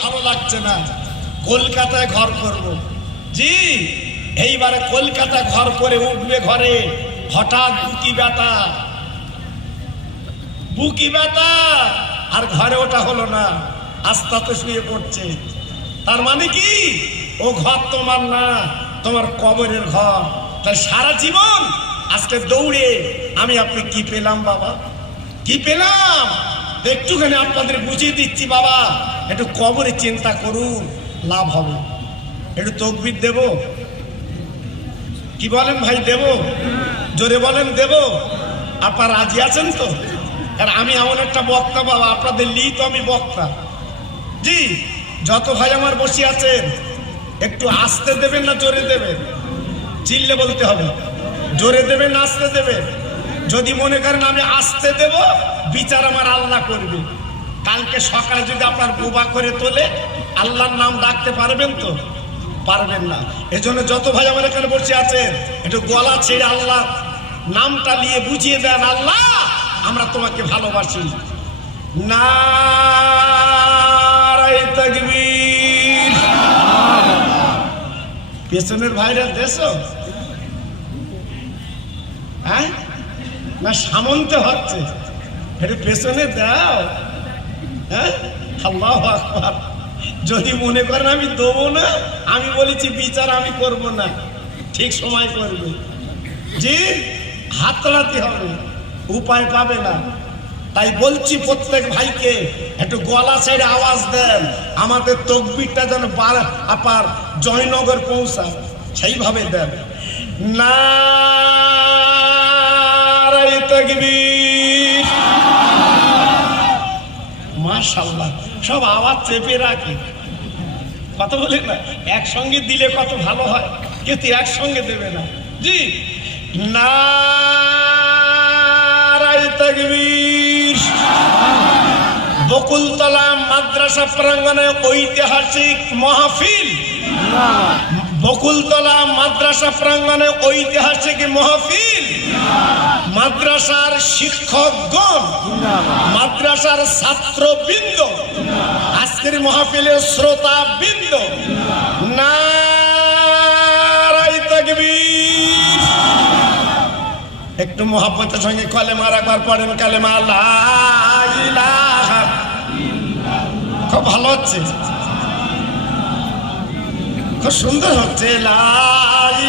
ভালো লাগছে না, কলকাতায় ঘর করব। জি, এইবারে কলকাতায় ঘর করে উঠবে ঘরে, হঠাৎ বুকি ব্যথা আর ঘরে ওটা হলো না, আস্তে শুয়ে পড়ছে। তার মানে কি, ও ঘর তোমার না, তোমার কবরের ঘর। তাই সারা জীবন আজকে দৌড়ে আমি আপনি কি পেলাম বাবা, কি পেলাম একটুখানি আপনাদের বুঝিয়ে দিচ্ছি বাবা। একটু কবরে চিন্তা করুন, লাভ হবে। একটু তকবীর দেব, কি বলেন ভাই? দেব, জোরে বলেন দেব। আপনারা রাজি আছেন তো? কারণ আমি এমন একটা বক্তা বাবা, আপনাদের লি তো আমি বক্তা। জি, যত ভাই আমার বসে আছেন একটু আস্তে দেবেন না জোরে দেবেন? চিল্লে বলতে হবে, জোরে দেবেন না আস্তে দেবেন? যদি মনে করেন আমি আস্তে দেব, বিচার আমার আল্লাহ করবে। কালকে সকালে যদি আপনার বোবা করে তোলে, আল্লাহর নাম ডাকতে পারবেন তো? পারবেন না। এজন্য যত ভাই আমার এখানে বসে আছেন একটু গলা ছেড়ে আল্লাহ নামটা নিয়ে বুঝিয়ে দেন, আল্লাহ আমরা তোমাকে ভালোবাসি। নারায়ে তাকবীর। পেছনের ভাইরা দেশ হ্যাঁ না সামন্তে হচ্ছে, এটা পেছনে দাও। হ্যাঁ, আল্লাহু আকবার। যদি মনে করেন আমি দেবো না, আমি বলেছি বিচার আমি করব না, ঠিক সময় করবে। জি, হাত তোলাতে হবে, উপায় পাবে না। তাই বলছি প্রত্যেক ভাইকে একটু গলা ছেড়ে আওয়াজ দেন, আমাদের তকবীরটা যেন আপার জয়নগর পৌঁছায়, সেইভাবে দেন। নারায়ে তাকবীর। মাশাআল্লাহ, সব আওয়াজ চেপে রাখে, কথা বলে না, একসঙ্গে দিলে কত ভালো হয়, কিন্তু একসঙ্গে দেবে না। জি, নারায়ে তাকবীর। বকুলতলা মাদ্রাসা প্রাঙ্গণে ঐতিহাসিক মাহফিল, বকুলতলা মাদ্রাসা প্রাঙ্গণে ঐতিহাসিক মাহফিল। মাদ্রাসার শিক্ষকগণ, মাদ্রাসার ছাত্রবৃন্দ, আজকের মাহফিলের শ্রোতাবৃন্দ, নারায়ে তাকবীর। একটু মহব্বতের সঙ্গে কলেমা একবার পড়েন, কালেমা লা ইলাহা ইল্লাল্লাহ। খুব ভালো হচ্ছে, খুব সুন্দর হচ্ছে। লা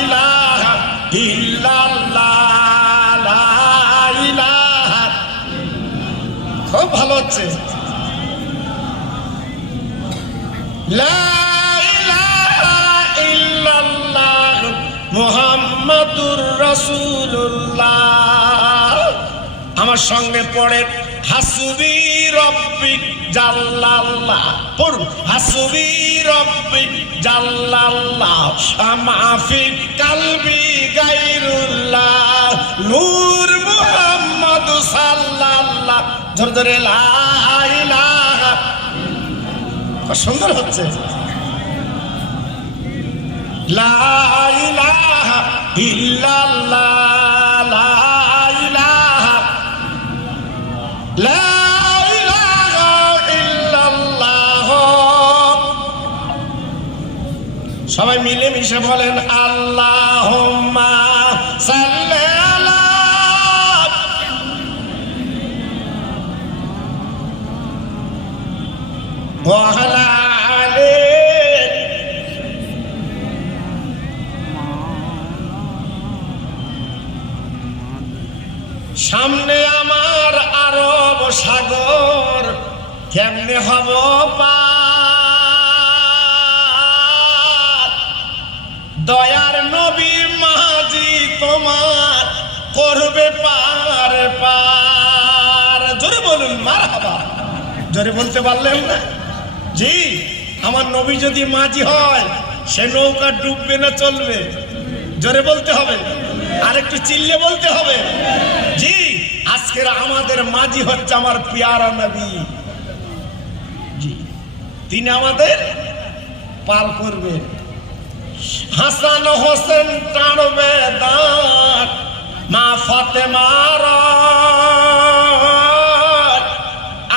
ইলাহা ইল্লাল্লাহ, লা ইলাহা, খুব ভালো হচ্ছে। লা ইলাহা ইল্লাল্লাহ মুহাম্মাদুর রাসূলুল্লাহ। আমার সঙ্গে পড়ে হাসবি রব্বি জাল্লাল্লাহ, পড়ুন হাসবি রব্বি জাল্লাল্লাহ, মাফি কালবি গায়রুল্লাহ, নূর মুহাম্মদ সাল্লাল্লাহ। জোরে জোরে লা ইলাহা। সুন্দর হচ্ছে। লা ইলাহা ইল্লাল্লাহ, লা ইলাহা, লা ইলাহা ইল্লাল্লাহ। সবাই মিলে মিশে বলেন আল্লাহুম্মা সাল্লি আলা ওয়া আলা আলি। সামনে আমার আরব সাগর, কেমনে হব পার, দয়ার নবী মাঝি তোমার করবে পার পার। জোরে বলুন মারহাবা। জোরে বলতে পারলেন না? জি, আমার নবী যদি মাঝি হয়, সে নৌকা ডুববে না চলবে? জোরে বলতে হবে, আর একটু চিল্লে বলতে হবে। জি, আজকের আমাদের মাঝি হচ্ছে আমার পিয়ারা নবী। জি, তিনি আমাদের পার করবেন। হাসান হোসেন টানবে দাঁত, মা ফাতেমার,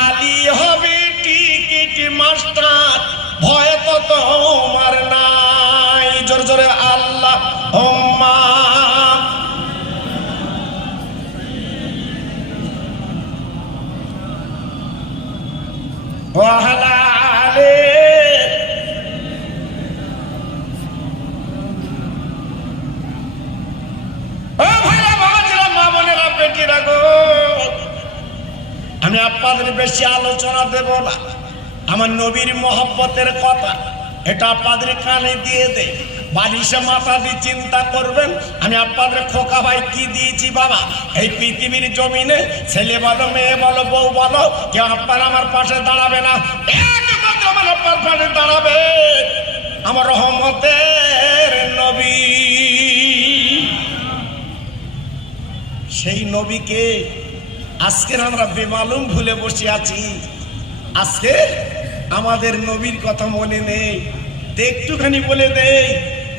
আলী হবে টিকিট মাস্টার, তোমার নাই। জোরে জোরে আল্লাহ আমি আপনাদের বেশি আলোচনা দেব না। আমার নবীর মহব্বতের কথা এটা আপনাদের কানে দিয়ে দে, বালিশে মাথা দিয়ে চিন্তা করবেন। আমি আপনাদের খোকা ভাই কি দিয়েছি বাবা, এই পৃথিবীর জমিনে ছেলে বলো মেয়ে বলো বউ বলো, কেউ আপনার আমার পাশে দাঁড়াবে না, একমাত্র আমার আপনার পাশে দাঁড়াবে আমার রহমতের নবী। সেই নবীকে আজকে আমরা বেমালুম ভুলে বসে আছি। আজকে আমাদের নবীর কথা মনে নেই। একটুখানি বলে দেই,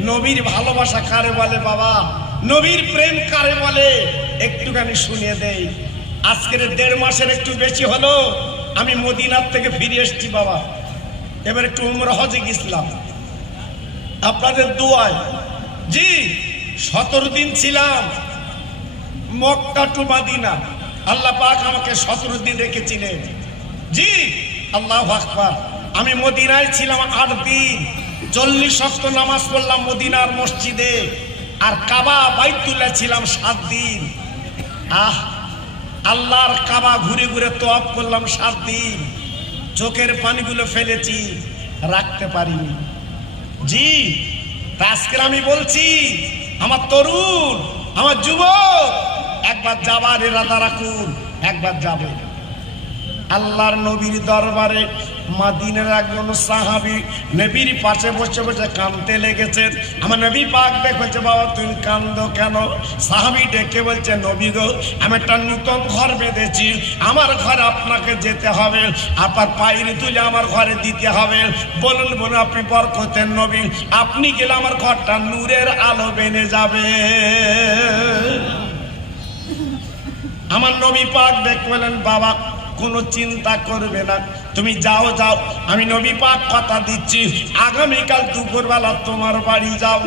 নবীর ভালোবাসা কারে বলে বাবা, নবীর প্রেম কারে বলে একটুখানি শুনিয়ে দেই। আজকের 1.5 মাসের একটু বেশি হলো আমি মদিনার থেকে ফিরে এসেছি বাবা। এবার একটু উমরা হজে গেছিলাম আপনাদের দুয়ায়। জি 17 দিন ছিলাম মক্কা টু মদিনা। আল্লাহ পাক আমাকে 17 দিন রেখেছিলেন। জি আল্লাহু আকবার। আমি মদিনায় ছিলাম 8 দিন, 40 ওয়াক্ত নামাজ পড়লাম মদিনার মসজিদে, আর কাবা বাইতুল্লাহ ছিলাম 7 দিন। আল্লাহর কাবা ঘুরে ঘুরে তওয়াফ করলাম 7 দিন। চোখের পানিগুলো ফেলেছি, রাখতে পারিনি। জি আজকে আমি বলছি আমার তরুণ আমার যুবক, একবার যাবার ইরাদা রাখুন, একবার যাবে আল্লাহর নবীর দরবারে। মাদিনার একজন সাহাবী নবীর পাশে বসে বসে কাঁদতে লেগেছেন। আমার নবী পাক দেখেছে, বাবা তুমি কাঁদো কেন? সাহাবী ডেকে বলছে, নবী গো আমি একটা নতুন ঘর বেঁধেছি, আমার ঘরে আপনাকে যেতে হবে, আপনার পায়ের তুলে আমার ঘরে দিতে হবে। বলুন বলুন আপনি বরকতের নবী, আপনি গেলে আমার ঘরটা নূরের আলো বেনে যাবে। আমার নবী পাক দেখে বলেন, বাবা কোনো চিন্তা করবে না, তুমি যাও যাও, আমি নবী পাক কথা দিচ্ছি আগামীকাল দুপুরবেলা তোমার বাড়ি যাব।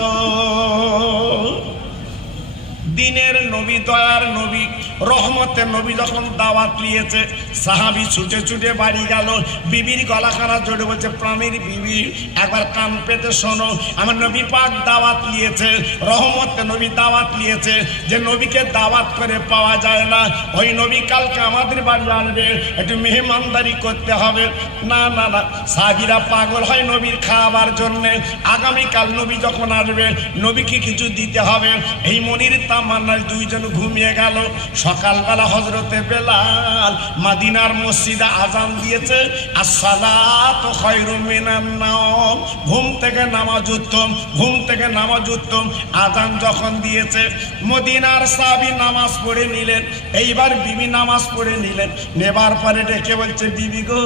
দিনের নবী, দয়ার নবী, রহমতের নবী যখন দাওয়াত নিয়েছে, সাহাবী ছুটে ছুটে বাড়ি গেল। বিবির গলাখানা জড়ে বলছে, প্রাণীর বিবি একবার কান পেতে শোনো, আমার নবী পাক দাওয়াত নিয়েছে, রহমতের নবী দাওয়াত নিয়েছে, যে নবীকে দাওয়াত করে পাওয়া যায় না, ওই নবী কালকে আমাদের বাড়ি আসবে, একটু মেহমানদারি করতে হবে। না না না, সাহাবীরা পাগল হয় নবীর খাবার জন্যে। আগামীকাল নবী যখন আসবে, নবীকে কিছু দিতে হবে। এই মনির তামান্নায় দুইজন ঘুমিয়ে গেল। সকালবেলা হযরতে বেলাল মদিনার মসজিদে আজান দিয়েছে, আসসালাতু খায়রুম মিনান নাওম, ঘুম থেকে নামাজ উত্তম, ঘুম থেকে নামাজ উত্তম। আজান যখন দিয়েছে, মদিনার সাহাবী নামাজ পড়ে নিলেন। এইবার বিবি নামাজ পড়ে নিলেন, নেবার পরে ডেকে বলছে, বিবি গো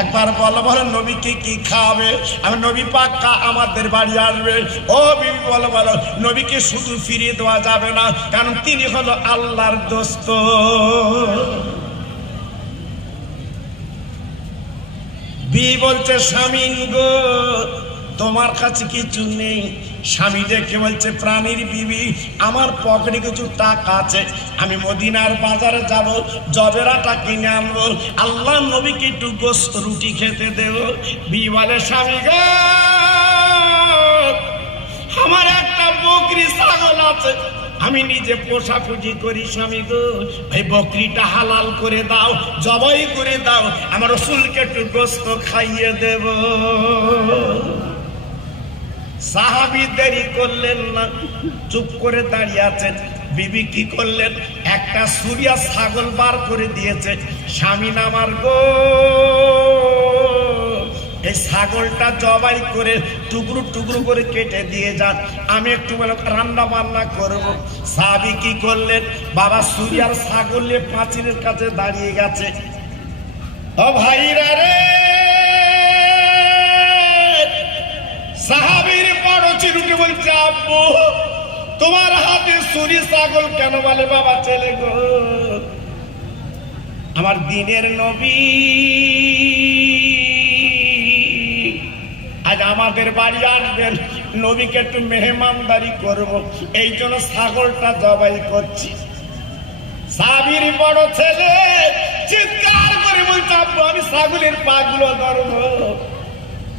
একবার বলো বলো নবীকে কি খাওয়াবে, আমি নবী পাক আমাদের বাড়ি আসবে। ও বিবি বলো বলো, নবীকে শুধু ফিরিয়ে দেওয়া যাবে না, কারণ তিনি হলো আল্লাহর দোস্ত। বিবি বলছে, স্বামী গো তোমার কাছে কিছু নেই? স্বামী ডেকে বলছে, প্রাণীর বিবি আমার পকেটে কিছু টাকা আছে, আমি মদিনার বাজারে যাব, জবেরাটা কিনে আনবো, আল্লাহ নবীকে একটু গোশত রুটি খেতে দেব। বিবি বলে, স্বামী গো আমার একটা বকরি ছাগল আছে, আমি নিজে পোষাপুষি করি, স্বামী গো এই বকরিটা হালাল করে দাও, জবাই করে দাও, আমার রাসূলকে একটু গোশত খাইয়ে দেব। সাহাবী দেরি করলেন না, চুপ করে দাঁড়িয়ে আছেন। বিবি কি করলেন, একটা সুরিয়া ছাগল বার করে দিয়েছে। স্বামী আমার গো এই ছাগলটা জবাই করে টুকরো টুকরো করে কেটে দিয়ে যান, আমি একটু রান্না বান্না করব। সাহাবী কি করলেন, বাবা সুরিয়ার ছাগল নিয়ে পাঁচিলের কাছে দাঁড়িয়ে গেছে। ও ভাইরা রে, সাহাবীর বড় চিরুকে বলছে, আব্বু তোমার হাতে ছুরি ছাগল কেন? বলে, বাবা ছেলে গো আমার দিনের নবী আজ আজ আমাদের বাড়ি আসবেন, নবীকে একটু মেহমানদারি করব, এই জন্য ছাগলটা জবাই করছি। সাবির বড় ছেলে চিৎকার করে বলছে, আব্বু আমি ছাগলের পাগুলো ধরবো,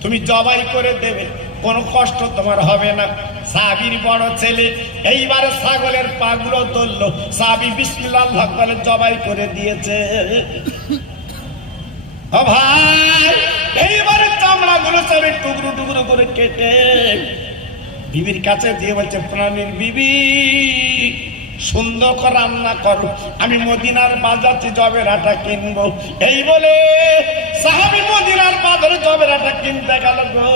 তুমি জবাই করে দেবে, কোনো কষ্ট তোমার হবে না। সাবির বড় ছেলে এইবারে ছাগলের পাগুলো ধরলো, সাবি বিসমিল্লাহ বলে জবাই করে দিয়েছে। ও ভাই, এইবারে চামড়া গুলো সব টুকরো টুকরো করে কেটে বিবির কাছে দিয়ে বলছে, প্রাণীর বিবি সুন্দর করে রান্না করো, আমি মদিনার বাজারে জবের আটা কিনবো। এই বলে সাহাবী মদিনার বাজারে জবের আটা কিনতে গেল গো।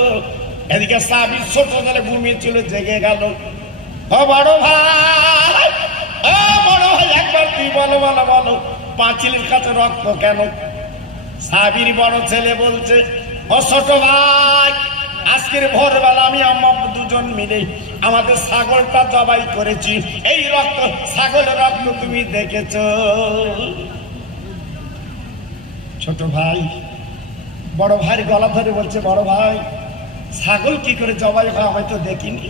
এদিকে সাহাবী ছোট ছেলে ঘুমিয়েছিল, জেগে গেল। ও বড় ভাই, ও বড় ভাই, একবার তুই বলো বলো বলো, পাঁচিলের কাছে রক্ত কেন? সাহাবীর বড় ছেলে বলছে, ও ছোট ভাই, আজকের ভোরবেলা আমি আম্মা দুজন মিলে আমাদের ছাগলটা জবাই করেছি, এই রক্ত, ছাগলের রক্ত তুমি দেখেছো? ছোট ভাই বড় ভাইয়ের গলা ধরে বলছে, বড় ভাই, ছাগল কি করে জবাই হয় আমি তো দেখিনি,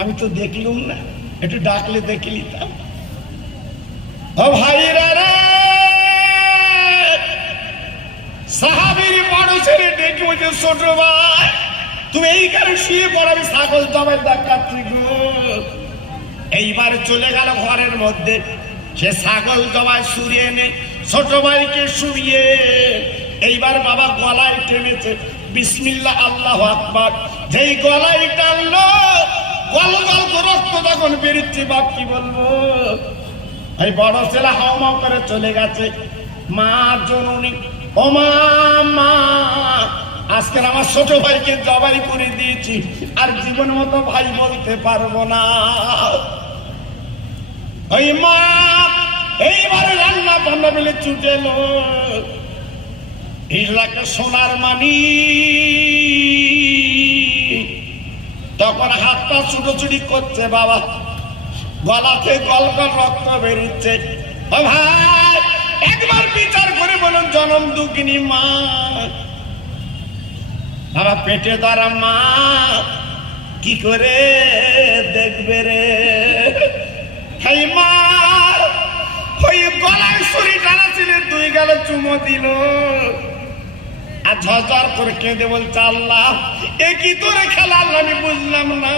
আমি তো দেখলুম না, একটু ডাকলে দেখে নিতাম। ও ভাইরা রে, সাহাবীর বড় ছেলে ডেকে বলছে, ছোট ভাই তুমি এইখানে শুয়ে পড়ো, আমি ছাগল জবাই দেখাচ্ছি গো। এইবার চলে গেল ঘরের মধ্যে, সে ছাগল জবাই শুয়ে এনে ছোট ভাইকে শুয়ে, এইবার বাবা গলায় টেনেছে, বিসমিল্লাহ আল্লাহু আকবার, যেই গলায় টানলো গল গল রক্ত তখন বেরিয়েছে। বাপ কি বলবো, এই বড় ছেলে হাওমাও করে চলে গেছে। মা জননী, ও মা, আজকের আমার ছোট ভাইকে জবাই করে দিয়েছি, আর জীবন মতো ভাই বলতে পারবো না। ওই মা এইবারে রান্না বান্না বেলে ছুটে এলো, ইসলাকে সোনার মানি, তখন হাত পা ছুটোছুটি করছে, বাবা গলাতে গলগল রক্ত বেরোচ্ছে। ও ভাই, একবার বিচার করে বলুন, জনম দুঃখিনী মা, বাবা পেটে ধরা মা কি করে দেখবে রে? এই মা ওই গলায় ছুরি টানা ছিল, দুই গেলে চুমো দিল, আর ঝরঝর করে কেঁদে বলছে, আল্লাহ এ কি তোরে খেলা, আল্লাহ আমি বুঝলাম না,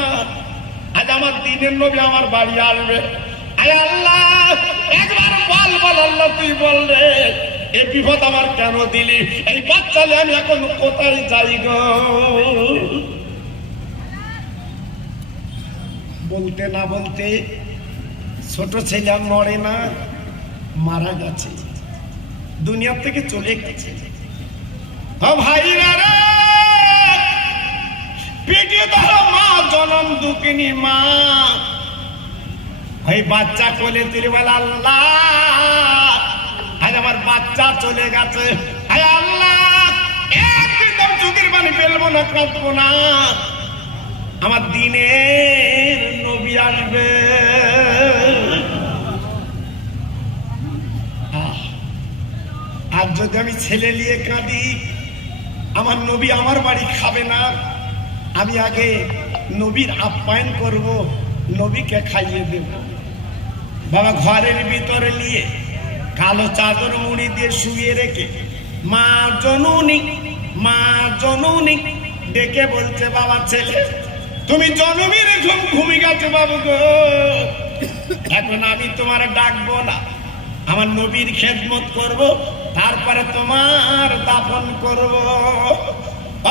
আজ আমার দিনের নবী আমার বাড়ি আসবে, আয় আল্লাহ একবার বল বল, আল্লাহ তুই বল রে, এ বিপদ আমার কেন দিলি, এই বাচ্চালে আমি এখন কোথায় যাই গো? বলতে না বলতে ছোট ছেলে আর নড়ে না, মারা গেছে, দুনিয়া থেকে চলে গেছে। ও ভাইরা রে, পেটে ধরো মা, জনম দুঃখিনী মা, ওই বাচ্চা কোলে তুলে বলে, আল্লাহ আজ আমার বাচ্চা চলে গেছে, হায় আল্লাহ একদম চোখের পানি ফেলবো না, কাঁদবো না, আমার দিনের নবী আসবে। আর যদি আমি ছেলে নিয়ে কাঁদি, আমার নবী আমার বাড়ি খাবে না, আমি আগে নবীর আপ্যায়ন করব, নবীকে খাইয়ে দেব। বাবা ঘরের ভিতরে নিয়ে কালো চাদর মুড়ি দিয়ে শুয়ে রেখে মা জননী, মা জননী ডেকে বলছে, বাবা ছেলে তুমি জনমীর ঘুম ঘুমি গেছে বাবু গো, এখন আমি তোমার ডাকবো না, আমার নবীর খেদমত করব, তারপরে তোমার দাফন করব।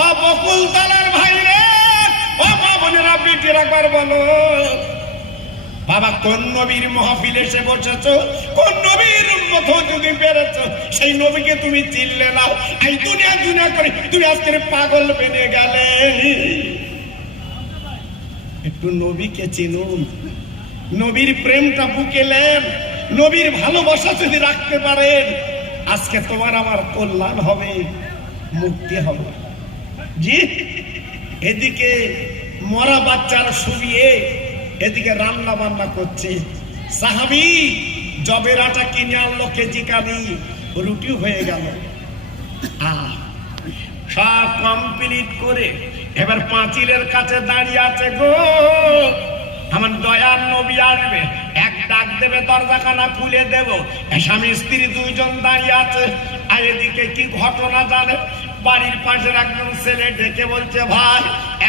ও বকুল তলার ভাই রে, ও মা বোনেরা, বেটির একবার বলো, বাবা কোন নবীর মাহফিলে এসে বসেছো, কোন নবীর উম্মত তুমি পেরেছো, সেই নবীকে তুমি চিনলে না, এই দুনিয়া দুনিয়া করে তুমি আজকে পাগল বেনে গেলে। একটু নবীকে চিনুন, নবীর প্রেমটা বুকেলেন, নবীর ভালোবাসা যদি রাখতে পারেন, আজকে তোমার আমার কল্যাণ হবে, মুক্তি হবে। জি, এদিকে মরা বাচ্চারা শুবিয়ে, এদিকে রান্না বান্না করছে। সাহাবী জবের আটা কিনে আনলো কেজি কানি, রুটি হয়ে গেল। সব কমপ্লিট করে এবার পাঁচিলের কাছে দাঁড়িয়ে আছে গো, আমার দয়ার নবী আসবে, এক ডাক দেবে, দরজাখানা খুলে দেব। স্বামী স্ত্রী দুইজন দাঁড়িয়ে আছে। আর এদিকে কি ঘটনা জানে, বাড়ির পাশের একজন ছেলে ডেকে বলছে, ভাই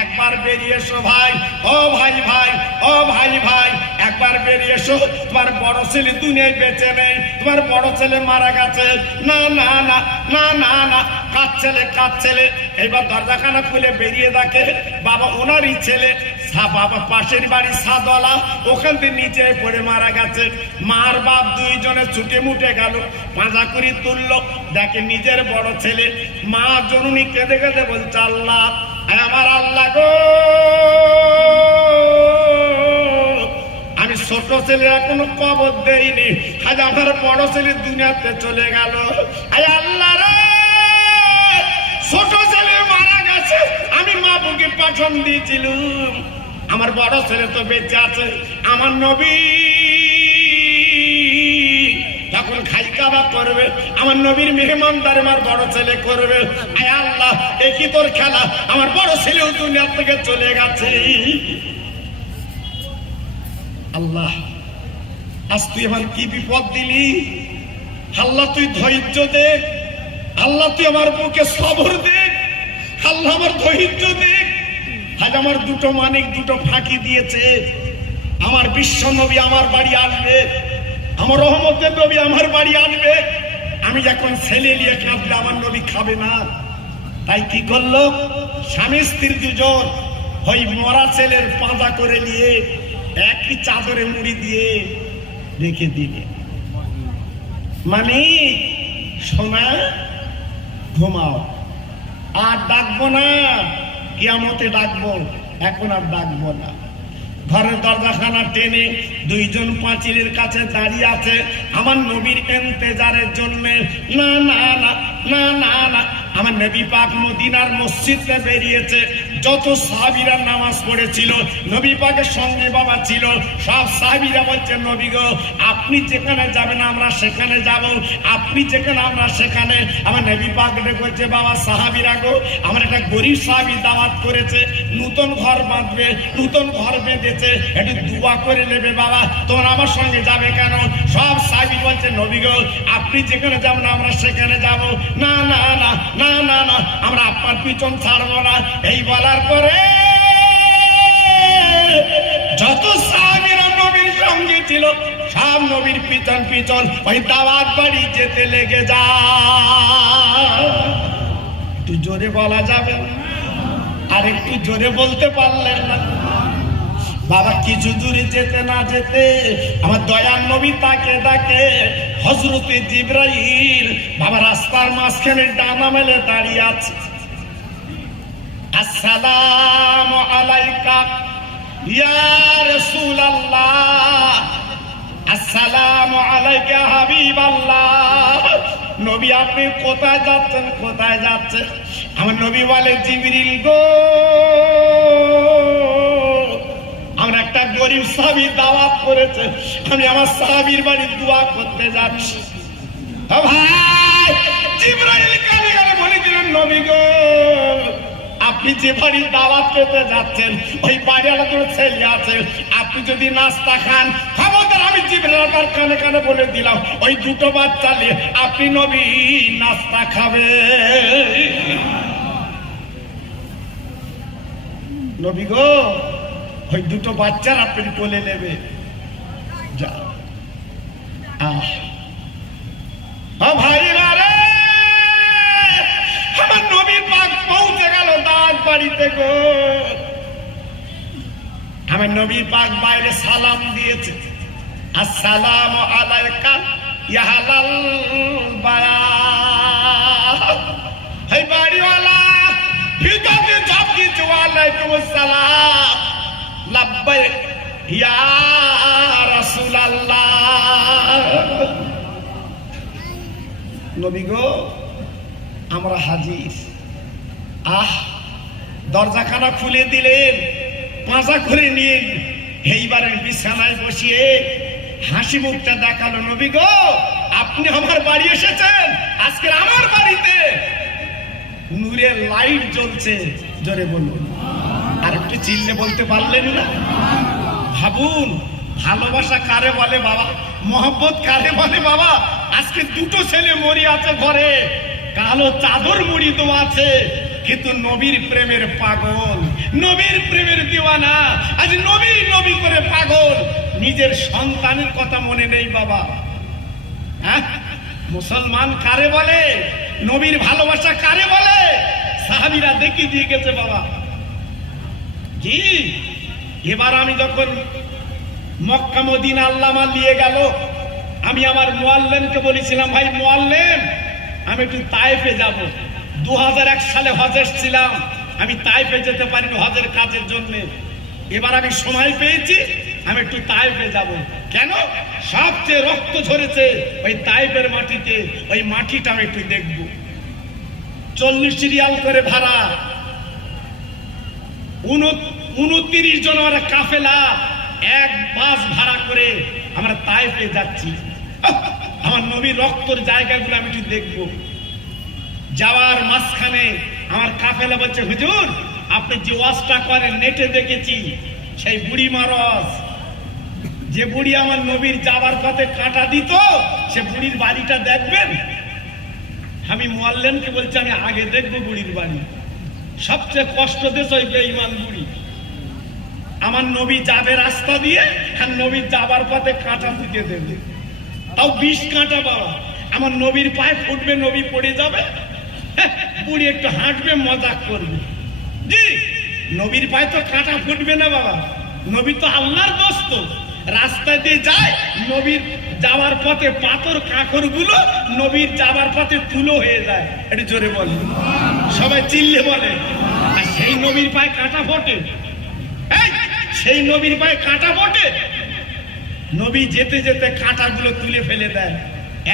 একবার বেরিয়ে এসো ভাই, ও ভাই ভাই, ও ভাই ভাই, একবার বেরিয়ে এসো, তোমার বড় ছেলে দুনিয়ায় বেঁচে নেই, তোমার বড় ছেলে মারা গেছে। না না না না না না, কাজ ছেলে কাজ ছেলে। এইবার দরজাখানা খুলে বেরিয়ে দেখে বাবা ওনারই ছেলে, বাবা পাশের বাড়ি সাদওয়ালা, ওখান থেকে নিচে পড়ে মারা গেছে। মার বাপ দুইজনে ছুটে মুটে গেল, পাঁজা করে তুললো, দেখে নিজের বড় ছেলে। মা জননী কেঁদে কেঁদে বলছে, আল্লাহ, আমার আল্লাহ গো, আমি ছোট ছেলে এখনো কবর দেইনি, আজ আমার বড় ছেলে দুনিয়াতে চলে গেল। আল্লাহ রে, ছোট ছেলে মারা গেছে, আমি মা বুকে পাঠান দিয়েছিলাম, আমার বড় ছেলে তো বেঁচে আছে। আমার নবী যখন খাই কাবা করবে, আমার নবীর মেহমানদার আমার বড় ছেলে করবে। আয় আল্লাহ, একই তোর খেলা, আমার বড় ছেলেও দুনিয়া থেকে চলে গেছে। আল্লাহ, আজ তুই আমার কি বিপদ দিলি। আল্লাহ তুই ধৈর্য দে, আল্লাহ তুই আমার বুকে সবর দে, আল্লাহ আমার ধৈর্য দে। আজ আমার দুটো মানিক দুটো ফাঁকি দিয়েছে, আমার বিশ্ব নবী আমার বাড়ি আসবে, আমার রহমতের নবী আমার বাড়ি আসবে। আমি যখন ছেলে নিয়ে কাঁদলে আমার নবী খাবে না, তাই কি করলো, স্বামী স্ত্রী দুজন ওই মরা ছেলের পাঁজা করে নিয়ে একই চাদরে মুড়ি দিয়ে রেখে দিলে। মানে সোনা ঘুমাও, আর ডাকবো না, কিয়ামতে ডাকবো, এখন আর ডাকবো না। ঘরের দরজাখানা টেনে দুইজন পাঁচিলের কাছে দাঁড়িয়ে আছে আমার নবীর ইন্তেজারের জন্য। না না না না না না, আমার নবী পাক মদিনার মসজিদে বেরিয়েছে। যত সাহাবীরা নামাজ পড়েছিল, নবী পাকের সঙ্গে বাবা ছিল, সব সাহাবীরা বলছে, নবী গো, আপনি যেখানে যাবেন আমরা সেখানে যাব, আপনি যেখানে আমরা সেখানে। আমার নবী পাক বলছে, বাবা সাহাবীরা গো, আমার একটা গরিব সাহাবী দাওয়াত করেছে, নতুন ঘর বাঁধবে, নতুন ঘর বেঁধেছে, একটু দোয়া করে নেবে বাবা, তোমরা আমার সঙ্গে যাবে কেন? সব সাহাবী বলছে, নবী গো, আপনি যেখানে যাবেন আমরা সেখানে যাব। না না না না না না, আমরা আপনার পিছন ছাড়বো না। এই বলার পরে যত সাহাবীরা নবীর সঙ্গে ছিল সব নবীর পিছন পিছন ওই দাওয়াত বাড়ি যেতে লেগে যায়। একটু জোরে বলা যাবে, আর একটু জোরে বলতে পারলেন না? বাবা কিছু দূরে যেতে না যেতে আমার দয়ার নবী তাকে ডাকে, হযরতে জিবরাইল বাবা রাস্তার মাঝখানে ডানা মেলে দাঁড়িয়ে আছে। আসসালামু আলাইকা ইয়া রাসূলুল্লাহ, আসসালামু আলাইকা হাবিবাল্লাহ। নবী আপনি কোথায় যাচ্ছেন, কোথায় যাচ্ছেন? আমার নবী বলে, জিবরিল গো, আমরা একটা গরিব সাহাবী দাওয়াত করেছে, আমি আমার সাহাবীর বাড়ি দোয়া করতে যাচ্ছি। ভাই জিবরাইল কানে কানে বলে দিলেন, নবী গো, আপনি যে বাড়ি দাওয়াত পেতে যাচ্ছেন ওই বাড়িওয়ালা তোর ছেলে আছে, আপনি যদি নাস্তা খান, খবরদার, আমি জিবরাইল কানে কানে বলে দিলাম, ওই দুটো বাচ্চা নিয়ে আপনি নবী নাস্তা খাবে। নবী গো, ওই দুটো বাচ্চার আপনি কোলে নেবে, যা। ভাইরা রে, আমার নবী পাক পৌঁছে গেল দাওয়াত বাড়িতে গো। আমার নবী পাক বাইরে সালাম দিয়েছে, আসসালামু আলাইকা ইয়া আহলাল বায়াত। এই বাড়িওয়ালা ভিতরে ঝাঁপ দিয়েছে, ওয়ালাইকুম আসসালাম, লাব্বাইক ইয়া রাসূলুল্লাহ। নবী গো, আমরা হাজির। দরজাখানা খুলে দিলেন, পাঁজা করে নিয়ে এইবারে বিছানায় বসিয়ে হাসি মুখটা দেখালো। নবী গো, আপনি আমার বাড়ি এসেছেন, আজকে আমার বাড়িতে। নূরের লাইট জ্বলছে, জোরে বলুন। আর একটু চিল্লে বলতে পারলেন না? ভাবুন, ভালোবাসা কারে বলে বাবা, মহব্বত কারে বলে বাবা। আজকে দুটো ছেলে মরি আছে ঘরে, কালো চাদর মুড়ি তো আছে, কিন্তু নবীর প্রেমের পাগল, নবীর প্রেমের দিওয়ানা, আজ নবী নবী করে পাগল, নিজের সন্তানের কথা মনে নেই বাবা। হ্যাঁ, মুসলমান কারে বলে, নবীর ভালোবাসা কারে বলে, সাহাবীরা দেখিয়ে দিয়ে গেছে বাবা। জি, এবার আমি যখন মক্কা মদিনা আল্লাহ আমার নিয়ে গেল, আমি আমার মুআল্লিমকে বলেছিলাম, ভাই মুআল্লিম, আমি একটু তায়েফে যাব। 2001 সালে হজ এসেছিলাম, আমি তায়েফে যেতে পারিনি হজের কাজের জন্য। এবার আমি সময় পেয়েছি, আমি একটু তায়েফে যাব। কেন? সবচেয়ে রক্ত ঝরেছে ওই তায়েফের মাটিতে, ওই মাটিটা আমি একটু দেখব। 40 রিয়াল করে ভাড়া, 29 জন আমরা কাফেলা, এক বাস ভাড়া করে আমরা তায়েফে যাচ্ছি। আমার নবীর রক্তের জায়গাগুলো আমি একটু দেখব। যাওয়ার মাঝখানে আমার কাফেলা বলছে, হুজুর আপনি যে ওয়াজটা করেন নেটে দেখেছি, সেই বুড়ি মারস, যে বুড়ি আমার নবীর যাবার পথে কাঁটা দিত, সে বুড়ির বাড়িটা দেখবেন। আমি মুআল্লিমকে বলছি, আমি আগে দেখবো বুড়ির বাড়ি। সবচেয়ে কষ্ট দেশ ওই বেঈমান বুড়ি। আমার নবী যাবে রাস্তা দিয়ে, আর নবীর যাবার পথে কাঁটা দিতে দেবে, তাও 20 কাঁটা বাবা। আমার নবীর পায়ে ফুটবে, নবী পড়ে যাবে, বুড়ি একটু হাঁটবে, মজাক করবে। জি, নবীর পায়ে তো কাঁটা ফুটবে না বাবা, নবী তো আল্লাহর দোস্ত, রাস্তা দিয়ে যায়, নবীর যাওয়ার পথে পাথর কাঁকর গুলো নবীর যাওয়ার পথে তুলো হয়ে যায়। একটু জোরে বলে, সবাই চিল্লে বলে। আর সেই নবীর পায়ে কাঁটা ফোটে, সেই নবীর পায়ে কাঁটা ফোটে, নবী যেতে যেতে কাঁটাগুলো তুলে ফেলে দেয়।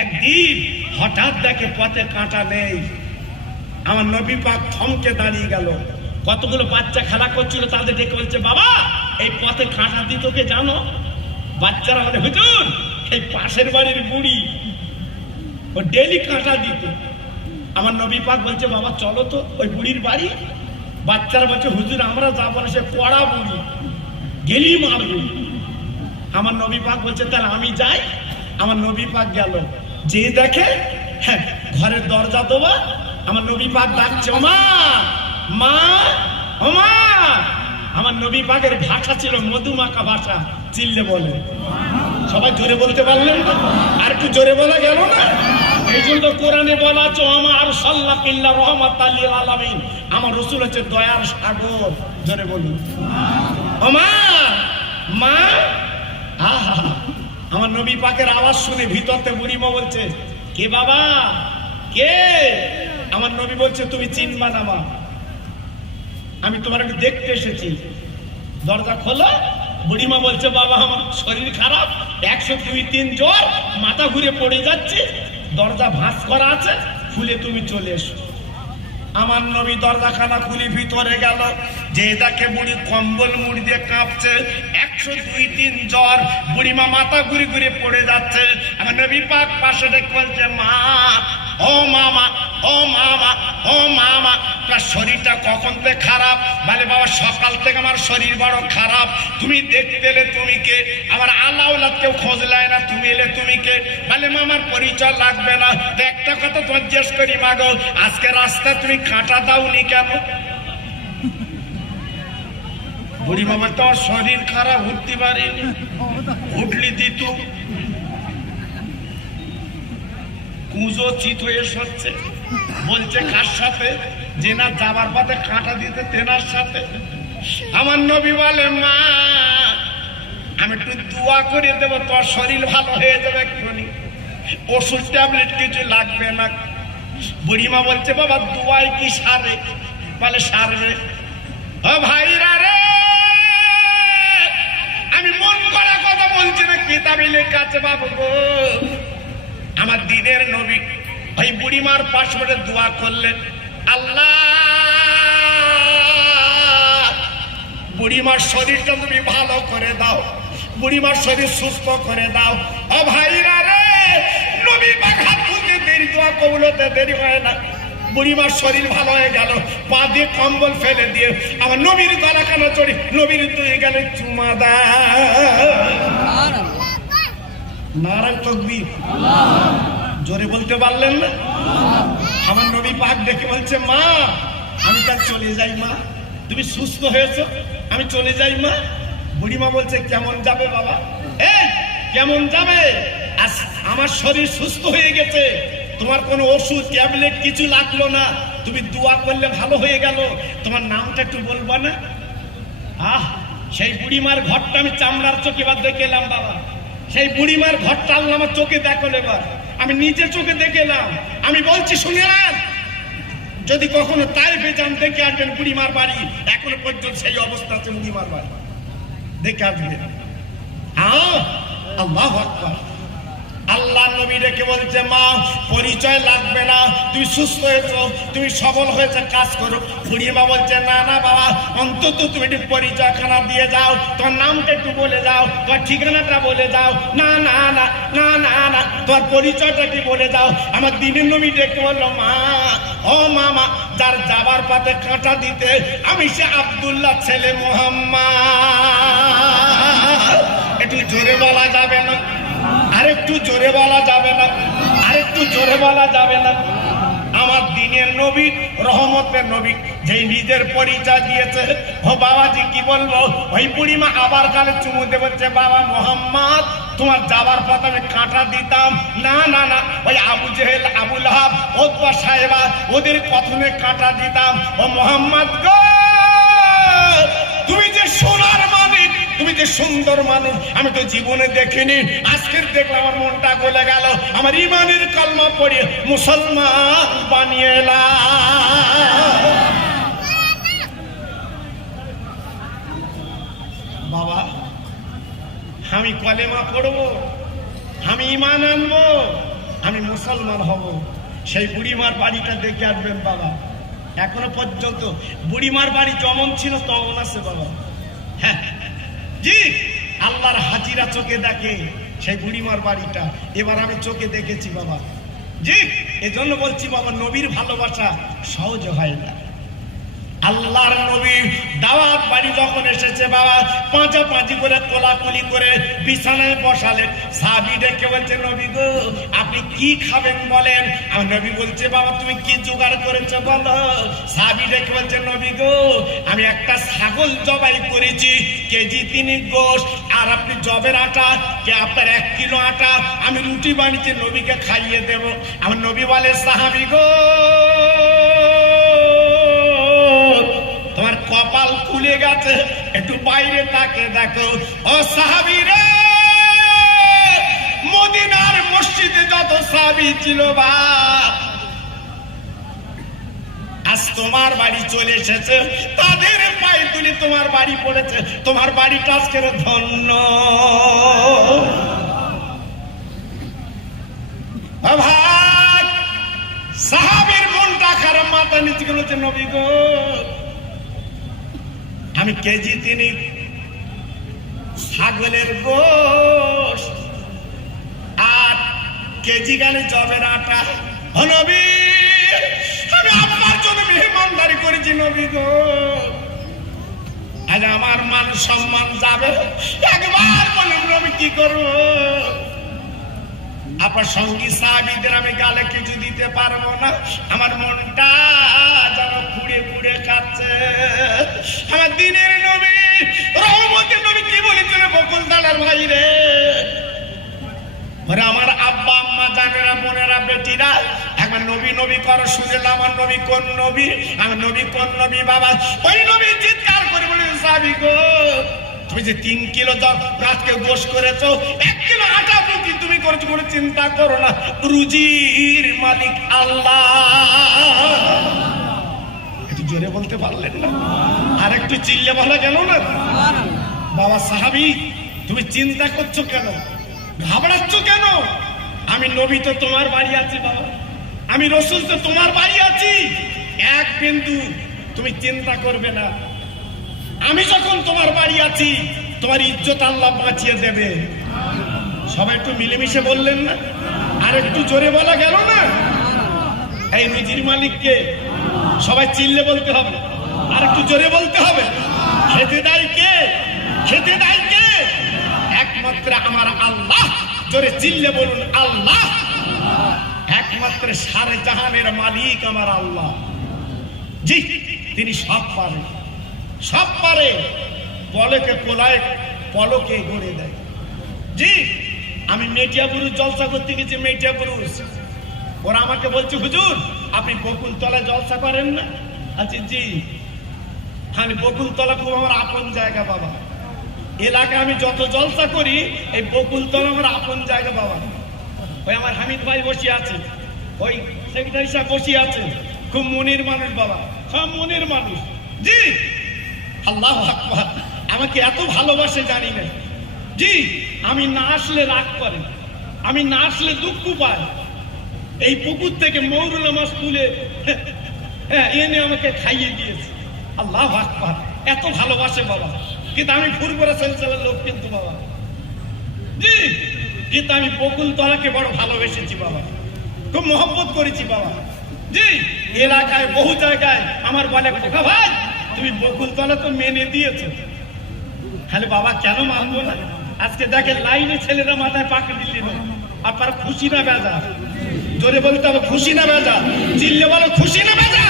একদিন হঠাৎ দেখে পথে কাঁটা নেই, আমার নবী পাক থমকে দাঁড়িয়ে গেল। কতগুলো বাচ্চা খেলা করছিল, তাদের ডেকে বলছে, বাবা এই পথে কাঁটা দিত কে জানো? বাচ্চারা বলে, হুজুর এই পাশের বাড়ির বুড়ি, ও ডেলি কাঁটা দিত। আমার নবী পাক বলছে, বাবা চলো তো ওই বুড়ির বাড়ি। বাচ্চারা বলছে, হুজুর আমরা যাবো না, সে কড়া বুড়ি, গেলি মারবে। আমার নবী পাক বলছে, তাহলে আমি যাই। আমার নবী পাক গেল, যে দেখে হ্যাঁ ঘরের দরজা দেওয়া। আমার নবী পাক ডাকছে, মা মা ও মা। আমার নবী পাকের ভাষা ছিল মধুমাখা ভাষা, চিল্লে বলে। সবাই জোরে বলতে পারলেন না? আর একটু জোরে বলা গেল না? এই জন্য কোরআনে বলা আছে, আমার সাল্লাল্লাহু ইল্লা রাহমাতাল লিল আলামিন, আমার রাসূল হচ্ছে দয়ার সাগর। জোরে বলুন, ও মা মা। আহা, আমার নবী পাকের আওয়াজ শুনে ভিতরতে বুড়িমা বলছে, কে বাবা কে? আমার নবী বলছে, তুমি চিনবা না মা, আমি তোমার একটু দেখতে এসেছি। দরজা খোলো। বুড়িমা বলছে, বাবা আমার শরীর খারাপ, 102-3 জ্বর, মাথা ঘুরে পড়ে যাচ্ছে, দরজা ভাঁজ করা আছে, খুলে তুমি চলে এসো। আমার নবী দরজাখানা খুলে ভিতরে গেল, যে দেখে বুড়ি কম্বল মুড়ি দিয়ে কাঁপছে, 102-3 জ্বর, বুড়িমা মাথা ঘুরে ঘুরে পড়ে যাচ্ছে। আমার নবী পাক পাশে ডেকে বলছে, মা ও মামা ও মামা ও মামা, তোমার শরীরটা কখন থেকে খারাপ? বলে, বাবা সকাল থেকে আমার শরীর বড় খারাপ। তুমি দেখতে এলে, তুমি কে? আমার আল্লাহ কেউ খোঁজ নেয় না, তুমি এলে তুমি কে? বলে, মামার পরিচয় লাগবে না, তো একটা কথা তোমার জিজ্ঞেস করি, মাগো আজকে রাস্তা তুমি কাঁটা দাওনি কেন? বুড়ি মামা, তোমার শরীর খারাপ, উঠতে পারিনি, উঠলি দিত। কুঁজো চিত হয়ে সচ্ছে, বলছে কার সাথে? যে না যাবার পথে কাঁটা দিতে তেনার সাথে। আমার নবী বলে, মা আমি একটু দোয়া করে দেবো, তোর শরীর ভালো হয়ে যাবে এক্ষুনি, ওষুধ ট্যাবলেট কিছু লাগবে না। বুড়িমা বলছে, বাবা দোয়াই কি সারে? বলে, সারবে। ও ভাইরা রে, আমি মন করা কথা বলছি না, কিতাবে লেখা আছে বাবু গো। আমার দিনের নবী ওই বুড়িমার পাশ করে দোয়া করলেন, আল্লাহ বুড়িমার শরীরটা তুমি ভালো করে দাও, বুড়িমার শরীর সুস্থ করে দাও। ও ভাইরা রে, নবী পাক হাত তুলতে দেরি, দোয়া কবুল হতে দেরি হয় না। বুড়িমার শরীর ভালো হয়ে গেল, পা দিয়ে কম্বল ফেলে দিয়ে আমার নবীর গলা কানা চড়ি নবীর দুই গেলে চুমা দেয়। নারায়ণ তকবীর, জোরে বলতে পারলেন না? আমার নবী পাক দেখে বলছে, মা আমি তার চলে যাই মা, তুমি সুস্থ হয়েছো, আমি চলে যাই মা। বুড়িমা বলছে, কেমন যাবে বাবা? এই কেমন যাবে? আজ আমার শরীর সুস্থ হয়ে গেছে, তোমার কোনো ওষুধ ট্যাবলেট কিছু লাগলো না, তুমি দোয়া করলে ভালো হয়ে গেল, তোমার নামটা একটু বলবা না? আহ, সেই বুড়িমার ঘরটা আমি চামড়ার চোখে এবার দেখে এলাম বাবা। সেই বুড়িমার ঘরটা আল্লাহ আমার চোখে দেখল, এবার আমি নিজে চোখে দেখে এলাম। আমি বলছি শুনেলেন, যদি কখনো তাইফে যান দেখে আসবেন বুড়িমার বাড়ি, এখনো পর্যন্ত সেই অবস্থা আছে বুড়িমার বাড়ি, দেখে আসবেন। আল্লাহু আকবার। আল্লাহ নবী রেখে বলছে, মা পরিচয় লাগবে না, তুমি সুস্থ হয়েছো, তুমি সবল হয়েছে, কাজ করো। বুড়িমা বলছে, না না বাবা, অন্তত তুমি একটু পরিচয়খানা দিয়ে যাও, তোমার নামটা একটু বলে যাও, তোমার ঠিকানাটা বলে যাও। না না না না না না, তোমার পরিচয়টা কি বলে যাও। আমার দিনের নবী ডেকে বললো, মা ও মামা, যার যাবার পথে কাঁটা দিতে আমি সে আব্দুল্লাহ ছেলে মুহাম্মদ। একটু জোরে বলা যাবে না? আরেকটু জোরে বলা যাবে না? আরেকটু জোরে বলা যাবে না? আমার দিনের নবী, রহমতের নবী, যেই নিজের পরিচয় দিয়েছে, ও বাবাজি কি বলবো, ওই বুড়িমা আবার গালে চুমু দিয়ে বলছে, বাবা মোহাম্মদ, তোমার যাবার পথে আমি কাঁটা দিতাম। না না না, ওই আবু জেহেল, আবু লাহাব, ওতবা সাহেবা, ওদের কথনে কাঁটা দিতাম। ও মোহাম্মদ গো, তুমি যে সোনার মালিক, তুমি যে সুন্দর মানুষ, আমি তো জীবনে দেখিনি, আজকের দেখলাম আমার মনটা গলে গেল, আমার ইমানের কলমা পড়ে মুসলমান বানিয়ে এলাম। বাবা আমি কলেমা পড়বো, আমি ইমান আনবো, আমি মুসলমান হব। সেই বুড়িমার বাড়িটা দেখে আসবেন বাবা, এখনো পর্যন্ত বুড়িমার বাড়ি যেমন ছিল তেমন আছে বাবা। হ্যাঁ জি, আল্লাহর হাজিরা চোখে দেখে সেই বুড়িমার বাড়িটা, এবার আমি চোখে দেখেছি বাবা। জি, এজন্য বলছি বাবা, নবীর ভালোবাসা সহজ হয় না। আল্লাহর নবীর দাওয়াত বাড়ি যখন এসেছে বাবা, পাঁচাপাঁচি করে কোলাকুলি করে বিছানায় বসালেন। সাহাবী ডেকে বলছে, নবী গো আপনি কি খাবেন বলেন। আর নবী বলছে, বাবা তুমি কি জোগাড় করেছো বলো। সাহাবী ডেকে বলছে, নবী গো আমি একটা ছাগল জবাই করেছি, কেজি 3 গোশত, আর আপনি জবের আটা, কে আপনার 1 কিলো আটা, আমি রুটি বানিয়েছি নবীকে খাইয়ে দেব। আমার নবী বলে, সাহাবী গো তোমার কপাল খুলে গেছে, একটু বাইরে তাকে দেখো। ও সাহাবী রে, মদিনার মসজিদে যত সাহাবী ছিল বাপ, আজ তোমার বাড়ি চলে এসেছে, তাদের পায়ে তুলে তোমার বাড়ি পড়েছে, তোমার বাড়িটা আজকের ধন্য। ভাই সাহাবীর মনটা খারাপ, মাথা নিচে গেছে, নবী গো আমি কেজি 3 ছাগলের গোশত আর কেজি গানে জবের আটা, ও নবী আমি আপনার জন্য মেহমানদারি করেছি নবী গো, আজ আমার মান সম্মান যাবে। একবার বলুন নবী কি করবো। আপনার সঙ্গী সাহাবীদের আমি গালে কিছু দিতে পারবো না, আমার মনটা যেন পুড়ে পুড়ে কাঁদছে। আমার দিনের নবী, রহমতের নবী কি বলেছেন, বকুলতলার ভাই রে, আমার আব্বা আম্মা জানেরা, বোনেরা, বেটিরা, একবার নবী নবী করো, শুনে আমার নবী কোন নবী, আমার নবী কোন নবী বাবা। ওই নবী চিৎকার করে বলে, সাহাবী গো তুমি যে 3 কিলো রাতকে গোশ করেছো, 1 কিলো আটা রুটি তুমি করেছো, কোনো চিন্তা করো না, রুজির মালিক আল্লাহ। একটু জোরে বলতে পারলেন না? আর একটু চিল্লে বলা গেল না? বাবা সাহাবী তুমি চিন্তা করছো কেন, ঘাবড়াচ্ছ কেন? আমি নবী তো তোমার বাড়ি আছি বাবা, আমি রাসূল তো তোমার বাড়ি আছি, এক বিন্দু তুমি চিন্তা করবে না। আমি যখন তোমার বাড়ি আছি, তোমার ইজ্জত আল্লাহ বাঁচিয়ে দেবে। সবাই একটু মিলেমিশে বললেন না? আর একটু জোরে বলা গেল না? এই রুজির মালিককে সবাই চিল্লে বলতে হবে, আর একটু জোরে বলতে হবে। খেতে দেয় কে? খেতে দেয় কে? একমাত্র আমার আল্লাহ। জোরে চিল্লে বলুন আল্লাহ। একমাত্র সারে জাহানের মালিক আমার আল্লাহ। জি, তিনি সব পারে, সব পারে। পলকে পোলায়, পলকে গড়ে দেয়। জি, আমি মেটিয়াবুরুজ জলসা করতে গেছি। মেটিয়াবুরুজ ওরা আমাকে বলছে, হুজুর আপনি বকুলতলা জলসা করেন না? আচ্ছা জি, আমি বকুলতলা খুব আমার আপন জায়গা বাবা। এলাকায় আমি যত জলসা করি, এই বকুলতলা আমার আপন জায়গা বাবা। ওই আমার হামিদ ভাই বসে আছে, ওই সেক্রেটারি সাহেব বসে আছে, খুব মনের মানুষ বাবা, সব মনের মানুষ। জি, আল্লাহু আকবার। আমাকে এত ভালোবাসে জানি না। জি, আমি না আসলে রাগ করে, আমি না আসলে দুঃখ পায়। এই পুকুর থেকে মৌরুলা মাছ তুলে এনে আমাকে খাইয়ে দিয়েছে। আল্লাহু আকবার। এত ভালোবাসে বাবা। কিন্তু আমি ফুরফুরা সেলসেলের লোক কিন্তু বাবা। জি, কিন্তু আমি বকুলতলাকে বড় ভালোবেসেছি বাবা, খুব মহব্বত করেছি বাবা। জি, এলাকায় বহু জায়গায় আমার বলে, খোকা ভাই তুমি বকুলতলা তো মেনে দিয়েছো, তাহলে বাবা কেন মানবো না? আজকে দেখেন লাইনে ছেলেরা মাথায় পাকড়ি দিল। আপনার খুশি না বেজা? জোরে বলতে হবে, খুশি না বেজা? চিল্লে বলো, খুশি না বেজা?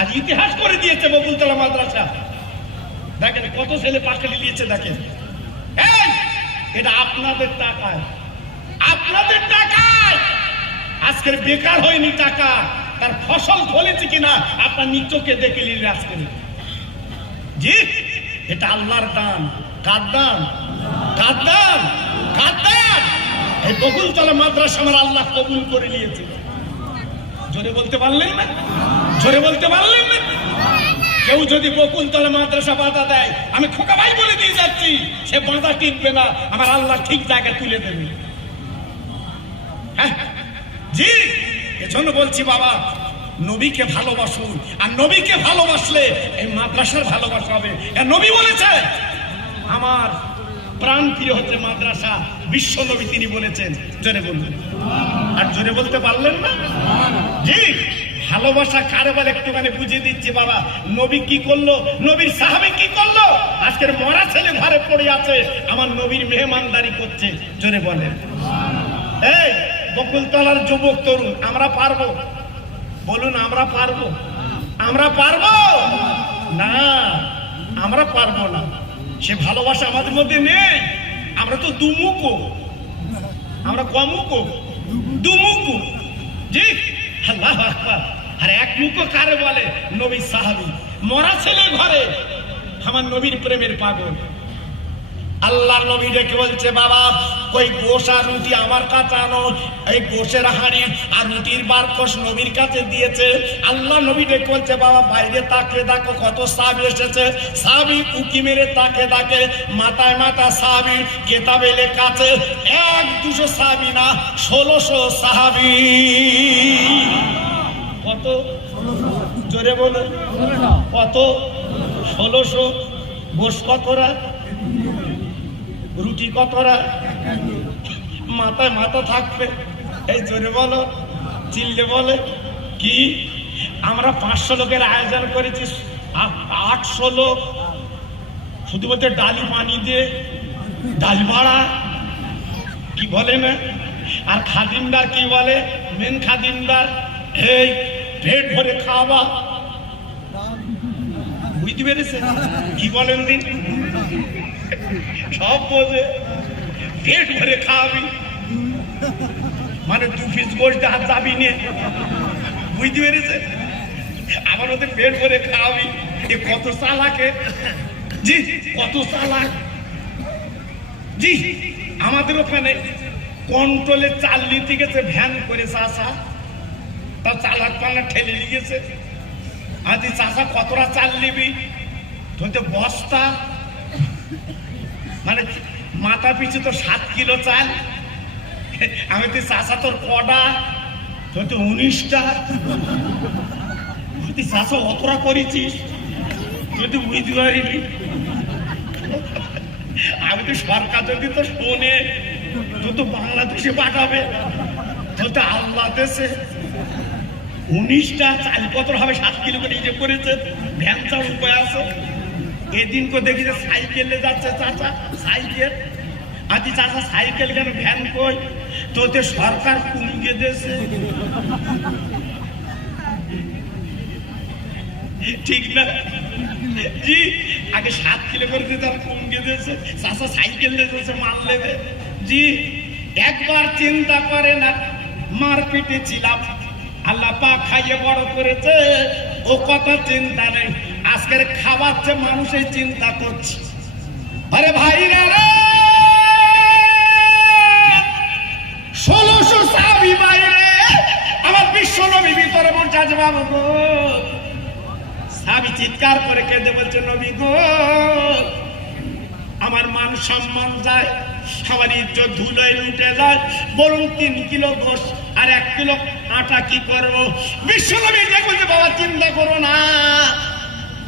আজ ইতিহাস করে দিয়েছে বকুলতলা মাদ্রাসা। দেখেন কত ছেলে পাকড়ি দিয়েছে। দেখেন এটা আপনাদের টাকায়, আপনাদের টাকায়। আজকের বেকার হয়নি টাকা, তার ফসল ফলেছে কিনা আপনার নিচকে দেখে নিলেন আজকে। জি, এটা আল্লাহর দান। কার দান? কার দান? কার দান? এই বকুলতলা মাদ্রাসা আমার আল্লাহ কবুল করে নিয়েছে। জোরে বলতে পারলেন না? জোরে বলতে পারলেন না? কেউ যদি বকুলতলা মাদ্রাসা বাধা দেয়, আমি খোকা ভাই বলে দিয়ে যাচ্ছি, সে বাধা টিকবে না, আমার আল্লাহ ঠিক জায়গায় তুলে দেবে। হ্যাঁ জি, এজন্য বলছি বাবা, নবীকে ভালোবাসুন। আর নবীকে ভালোবাসলে এই মাদ্রাসার ভালোবাসা হবে। নবী বলেছে আমার প্রাণ প্রিয় হচ্ছে মাদ্রাসা। বিশ্ব নবী তিনি বলেছেন। জোরে বলবেন। আর জোরে বলতে পারলেন না? জি, ভালোবাসা কারে বলে একটুখানি বুঝিয়ে দিচ্ছি বাবা। নবী কি করলো, নবীর সাহাবী কি করলো? আজকের মরা ছেলে ঘরে পড়ে আছে, আমার নবীর মেহমানদারি করছে। জোরে বলেন। এই বকুলতলার যুবক তরুণ, আমরা পারবো? বলুন আমরা পারবো? আমরা পারবো না, আমরা পারবো না। সে ভালোবাসা আমাদের মধ্যে নেই। আমরা তো দুমুখো, আমরা কমুখো, দুমুখো। জি, আল্লাহু আকবার। আর এক মুখো কারে বলে? নবীর সাহাবী। মরা ছেলে ঘরে আমার নবীর প্রেমের পাগল। আল্লাহর নবী ডেকে বলছে, বাবা ওই গোশ আর রুটি আমার কাছে আনো। এই গোশের হাঁড়ি আর রুটির বারকোশ নবীর কাছে দিয়েছে। আল্লাহ নবী ডেকে বলছে, বাবা বাইরে তাকে দেখো কত সাহাবী এসেছে। সাহাবী উকি মেরে তাকে দেখে, মাথায় মাথা সাহাবী, কেতাবে লেখা আছে 1-200 সাহাবী না, 1600 সাহাবী। কত? জোরে বলো। কত? 1600। গোশ কতরা? রুটি কতরা? মাথায় মাথা থাকবে। এই জোরে বলো, চিল্লে বলে। কি আমরা 500 লোকের আয়োজন করেছি, 800 লোক শুধু বলতে ডালি পানি দিয়ে, ডাল ভাড়া কি বলে না। আর খাদিমদার কি বলে? মেন খাদিমদার এই পেট ভরে খাওয়া। বুঝতে পেরেছে কি বলেন দিন? সব বোঝে, পেট ভরে খাওয়াবি মানে 2 পিস গোশত হাত যাবি নে। বুঝতে পেরেছে? আবার ওদের পেট ভরে খাওয়াবি। এ কত চালাকে! জি, কত চালাক! জি, আমাদের ওখানে কন্ট্রোলে চাল নিতে গেছে, ভ্যান করে চাষা, তার চালাক পাল্লা ঠেলে নিয়ে গেছে। আজ চাষা কতটা চাল নিবি? ধরতে বস্তা, মানে মাথা পিছু তো 7 কিলো চাল। আমি তো চাষা তোর কটা? ধরতে 19টা। তুই চাষা অতটা করেছিস, তুই তো বুঝতে পারিনি। আমি তো সরকার যদি তো শোনে, তুই তো বাংলাদেশে পাঠাবে, তুই তো আল্লাহ দেশে। 19টা চালপত্র হবে 7 কিলো করে যে করেছে, ভ্যান চার উপায় আছে। এদিন করে দেখি যে সাইকেলে যাচ্ছে চাচা, সাইকেল। আজ চাচা সাইকেল কেন, ভ্যান কই? তোতে সরকার কমিয়ে দিয়েছে, ঠিক না জি? আগে 7 কিলো করে দিতে কমিয়ে দিয়েছে, চাচা সাইকেল দিয়েছে মাল নেবে জি। একবার চিন্তা করে না, মারপিটে ছিলাম, আল্লাহ পাক খাইয়ে বড় করেছে, ও কথা চিন্তা নেই। আজকের খাবার যে মানুষের চিন্তা করছে। আরে ভাইরা রে, 1600 সাহাবী বাইরে, আমার বিশ্ব নবী ভিতরে বলছে, আজ বাবু গো, সাহাবী চিৎকার করে কেঁদে বলছে, নবী গো, আমার মান সম্মান যায়, আমার ইজ্জত ধুলোয় উঠে যায়, বলুন 3 কিলো গোশ আর 1 কিলো আটা কি করবো? বিশ্বনবী বলছে, বাবা চিন্তা করো না,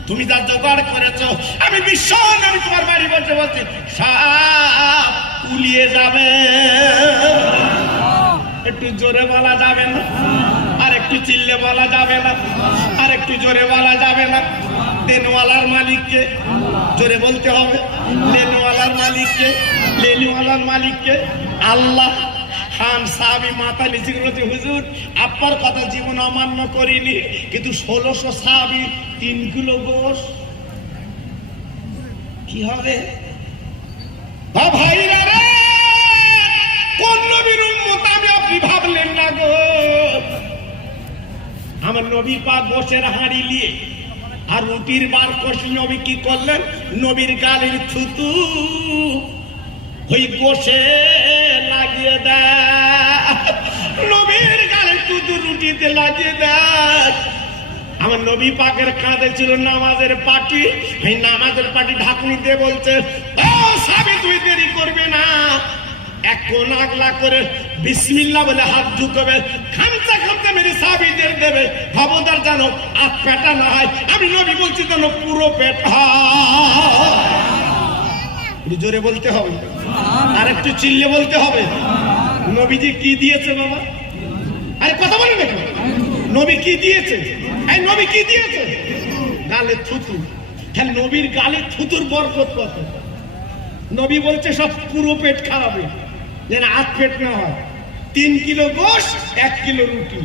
তুমি যা জোগাড় করেছো, আমি বিশ্বনবী তোমার বাড়ি বসে বলছি সব উলিয়ে যাবে। একটু জোরে বলা যাবে না? আর একটু চিল্লে বলা যাবে না? আর একটু জোরে বলা যাবে না? দেনওয়ালার মালিককে জোরে বলতে হবে, লেনওয়ালার মালিককে, লেনওয়ালার মালিককে আল্লাহ। খান সাহাবী মাথা নিচু করেছে, হুজুর আপনার কথা জীবন অমান্য করিনি, কিন্তু 1600 সাহাবী 3 কিলো গোশ কি হবে? ভাইরা রে, কোন নবীর উম্মত আমি, আপনি ভাবলেন না গো? আমার নবী পাক গোশের হাঁড়ি নিয়ে আর রুটির বার করছি, নবী কি করলেন? নবীর গালের থুতু ওই গোশে লাগিয়ে দেয়, নবীর গালের থুতু রুটিতে লাগিয়ে দেয়। আমার নবী পাকের কাঁধে ছিল নামাজের পাটি, এই নামাজের পাটি ঢাকুনি দিয়ে বলছে, ও সাহাবী তুই দেরি করবে না, এক কোন আগলা করে বিসমিল্লাহ বলে হাত ঢুকবে, খামচা খামচা মেরে সাহাবীদের দেবে, খবরদার জানো আট পেটা না হয়। আমি নবী বলছি জানো পুরো পেট হয়। জোরে বলতে হবে, আর একটু চিল্লে বলতে হবে। নবীজি কি দিয়েছে বাবা? আরে কথা বলেন না, নবী কি দিয়েছে? এই নবী কি দিয়েছে? গালে থুতু। তাহলে নবীর গালে থুতুর বরকত কত? নবী বলছে সব পুরো পেট খাওয়াবে, যেন আট পেট না হয়। 3 কিলো গোশ 1 কিলো রুটি,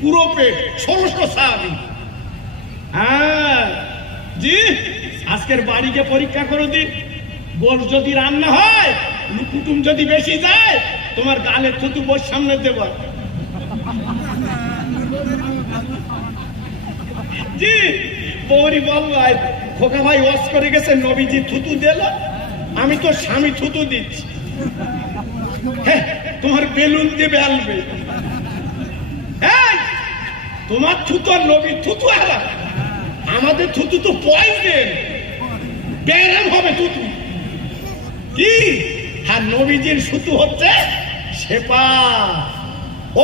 পুরো পেট, 1600 সাহাবী। হ্যাঁ জি, আজকের বাড়িকে পরীক্ষা করে দিন, গোশ যদি রান্না হয়, কুটুম যদি বেশি যায়, তোমার গালে থুতু বোর সামনে দেব জি। বৌরি বল ভাই, খোকা ভাই ওয়াজ করে গেছে, নবীজি থুতু দিল, আমি তো স্বামী থুতু দিচ্ছি। হ্যাঁ, তোমার বেলুন দিয়ে বেলবে, তোমার থুতু আর নবীর থুতু আলাদা। আমাদের থুতু তো পয়জেন, ব্যায়াম হবে থুতু কি, আর নবীজির থুতু হচ্ছে সেপা,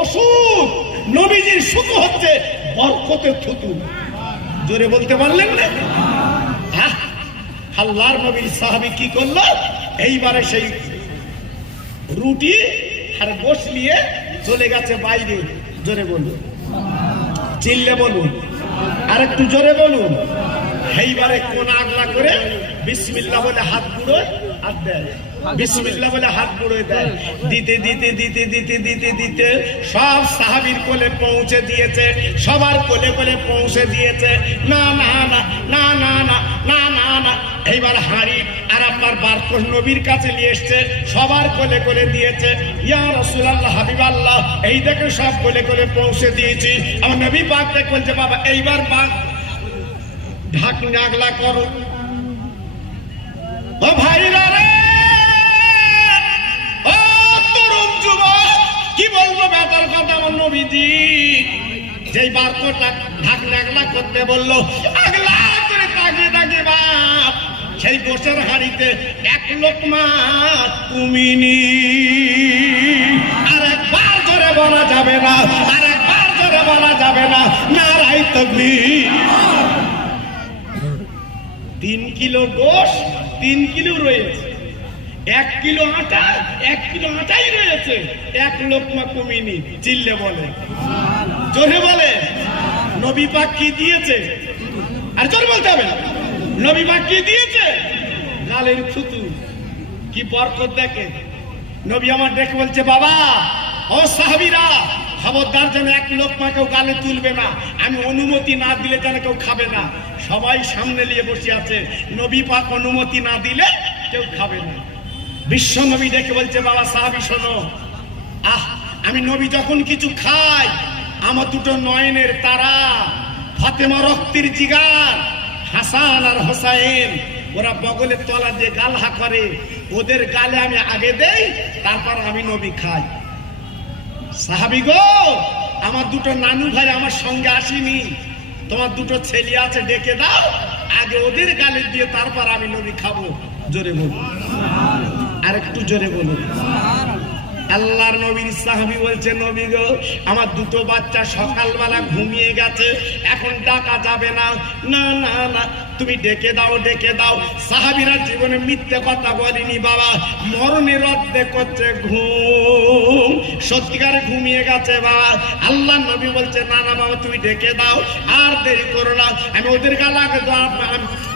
ওষুধ। নবীজির থুতু হচ্ছে বরকতের থুতু। জোরে বলতে পারলেন না? আল্লাহর নবীর সাহাবী কি করলো? এইবারে সেই রুটি আর গোশ নিয়ে চলে গেছে বাইরে। জোরে বলুন, চিল্লে বলুন, আর একটু জোরে বলুন। এইবারে কোন আগলা করে বিসমিল্লাহ বলে হাত বুড়োয় হাত দেয়, বিসমিল্লাহ বলে হাত বুড়োয় দেয়। দিতে দিতে দিতে দিতে দিতে দিতে সব সাহাবীর কোলে পৌঁছে দিয়েছে, সবার কোলে কোলে পৌঁছে দিয়েছে। না না না না না না না না না, এইবার হাঁড়ি আর আপনার বারকোশ নবীর কাছে নিয়ে এসছে, সবার কোলে কোলে দিয়েছে। ইয়া রাসূলুল্লাহ, হাবিবাল্লাহ, এই দেখে সব কোলে কোলে পৌঁছে দিয়েছি। আমার নবী পাক দেখ বলছে, বাবা এইবার বাঘ ঢাকনি আগলা করো। ও ভাইরা রে, ও তরুণ যুবক, কি বলবো বেটার কথা। আমার নবীজি যেই বারকোটা ঢাকনি আগলা করতে বললো, আগলা করে তাকিয়ে তাকিয়ে বাপ সেই গোশের হাঁড়িতে 1 লোকমা কুমিনি। আর একবার ধরে বলা যাবে না, আর একবার ধরে বলা যাবে না, নারায়ে তাকবীর। 3 কিলো গোশ, 3 কিলো রয়েছে, 1 কিলো আটা, 1 কিলো আটাই রয়েছে, 1 লোকমা কমিনি। চিল্লে বলে, জোরে বলে। নবী পাক কি দিয়েছে? আর জোরে বলতে হবে, নবী পাক কি দিয়েছে? গালের থুতু। কি বরকত দেখে। নবী আমার দেখে বলছে, বাবা ও সাহাবীরা, খবরদার যেন এক লোকমা কেউ গালে তুলবে না, আমি অনুমতি না দিলে যেন কেউ খাবে না। সবাই সামনে নিয়ে বসে আছে, নবী পাক অনুমতি না দিলে কেউ খাবে না। বিশ্ব নবী ডেকে বলছে, বাবা সাহাবী শোনো, আমি নবী যখন কিছু খাই, আমার দুটো নয়নের তারা, ফাতেমা রক্তের জিগার, হাসান আর হোসাইন, ওরা বগলের তলা দিয়ে গালহা করে, ওদের গালে আমি আগে দেই, তারপর আমি নবী খাই। সাহাবী গো, আমার দুটো নানু ভাই আমার সঙ্গে আসেনি, তোমার দুটো ছেলে আছে, ডেকে দাও, আগে ওদের গালে দিয়ে তারপর আমি নবী খাবো। জোরে বলুন, আর একটু জোরে বলুন। আল্লাহর নবীর সাহাবী বলছে, নবী গো, আমার দুটো বাচ্চা সকালবেলা ঘুমিয়ে গেছে, এখন ডাকা যাবে না। না না না, তুমি ডেকে দাও, ডেকে দাও। সাহাবীরা জীবনে মিথ্যে কথা বলেনি বাবা, মরণের অর্ধেক হচ্ছে ঘুম, সত্যিকারে ঘুমিয়ে গেছে বাবা। আল্লাহর নবী বলছে, না না বাবা, তুমি ডেকে দাও, আর দেরি করো না, আমি ওদের গালে আগে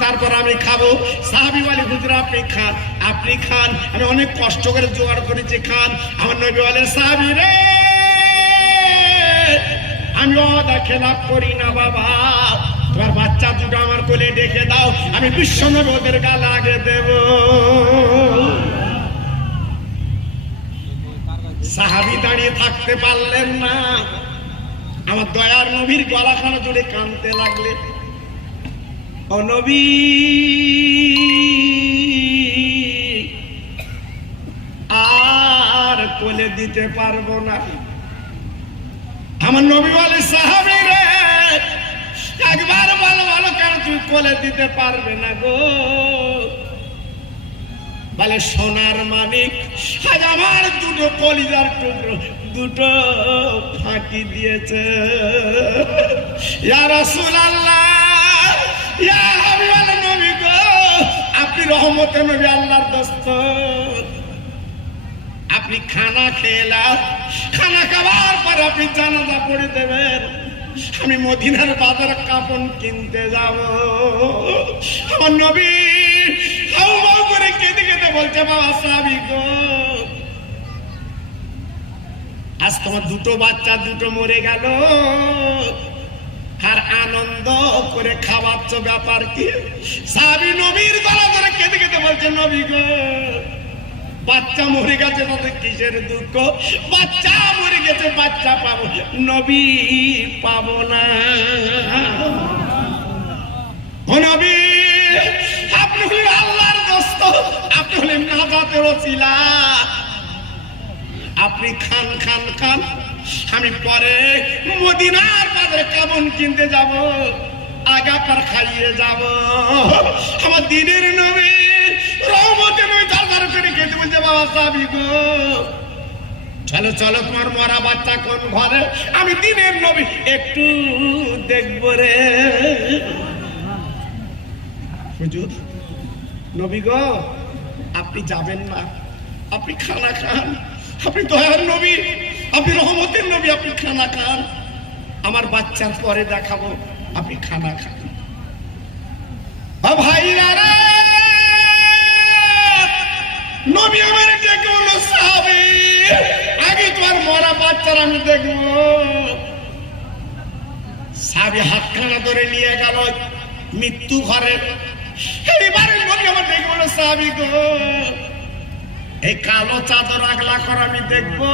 তারপর আমি খাবো। সাহাবী বলে, হুজুর আপনি খান, আপনি খান, আমি অনেক কষ্ট করে জোগাড় করেছি, খান। আমার নবী বলে, সাহাবী রে, আমি ওয়াদা খেলাপ করি না বাবা, তোমার বাচ্চা দুটো আমার কোলে ডেকে দাও, আমি বিশ্ব নবী ওদের গালে আগে দেব। সাহাবী দাঁড়িয়ে থাকতে পারলেন না, আমার দয়ার নবীর গলাখানা জুড়ে কাঁদতে লাগলেন। ও নবী, আর কোলে দিতে পারবো না। আমার নবী বলে, সাহাবী রে, একবার বলো বলো, কেন তুই কোলে দিতে পারবে না গো? বলে, সোনার মানিক আজ আমার দুটো কলিজার টুকরো দুটো ফাঁকি দিয়েছে। ইয়া রাসূলুল্লাহ, ইয়া হাবিবাল্লাহ, নবী গো, আপনি রহমতের নবী, আল্লাহর দোস্ত, আপনি খানা খেলাম, খানা খাবার পর আপনি জানাজা পড়ে দেবেন, আমি মদিনার বাজারে কাপড় কিনতে যাব। আমার নবী হাউ হাউ করে কেঁদে কেঁদে বলছে, বাবা সাহাবী গো, আজ তোমার দুটো বাচ্চা দুটো মরে গেল, আর আনন্দ করে খাওয়াচ্ছ, ব্যাপার কি? সাহাবী নবীর গলা ধরে কেঁদে কেঁদে বলছে, নবী গো, বাচ্চা মরে গেছে, তাদের কিসের দুঃখ? বাচ্চা মরে গেছে, বাচ্চা পাবো, নবী পাবো না। ও নবী, আপনি হলেন আল্লাহর দোস্ত, আপনি হলেন নাজাতের ওসিলা, আপনি খান খান খান, আমি পরে মদিনার বাজারে কাপড় কিনতে যাব, আগে আপনার খাইয়ে যাব। আমার দিনের নবী রহমতের নবী দরবার করে কেঁদে বলছে, বাবা সাহাবী গো, চলো চলো, তোমার মরা বাচ্চা কোন ঘরে, আমি দিনের নবী একটু দেখব রে। হুজুর, নবী গো, আপনি যাবেন না, আপনি খানা খান, আপনি দয়ার নবী, আপনি রহমতের নবী, আপনি খানা খান, আমার বাচ্চার পরে দেখাবো, আপনি খানা খান। ভাইরা রে, নবী আমার ডেকে বলল, সাহাবী, আগে তোমার মরা বাচ্চার আমি দেখবো। সাহাবী হাতখানা ধরে নিয়ে গেল মৃত্যু ঘরে। এইবারে নবী আমার ডেকে বলল, সাহাবী গো, এই কালো চাদর আগলা করা আমি দেখবো।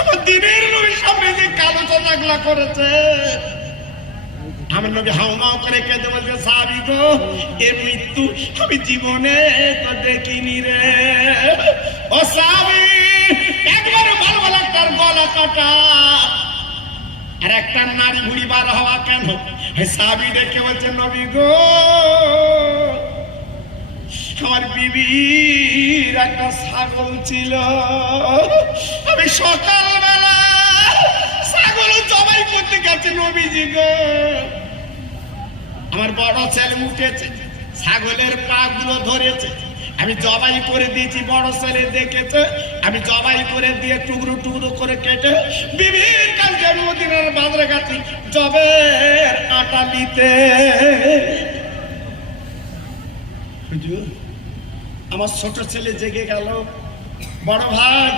আমার দিনের নবীর সামনে যে কালো চাদর আগলা করেছে, আমার নবী হাউ মাউ করে কেঁদে বলছে, সাহাবী গো, এ মৃত্যু আমি জীবনে তো দেখিনি রে। ও সাহাবী, একবার ভালো ভালো তার গলা কাটা, আর একটা নারী ভুড়ি বার হওয়া কেন? সাহাবী ডেকে বলছে, নবী গো, আমার বিবির একটা ছাগল ছিল, আমি সকালবেলা ছাগল জবাই করতে গেছি নবীজি গো, আমার বড় ছেলে উঠেছে, ছাগলের পা গুলো ধরেছে, আমি জবাই করে দিয়েছি, বড় ছেলে দেখেছে আমি জবাই করে দিয়ে টুকরো টুকরো করে কেটে বিভিন্ন কাজে আমি মদিনার বাজারে গেছি জবের আটা নিতে। আমার ছোট ছেলে জেগে গেল, বড় ভাই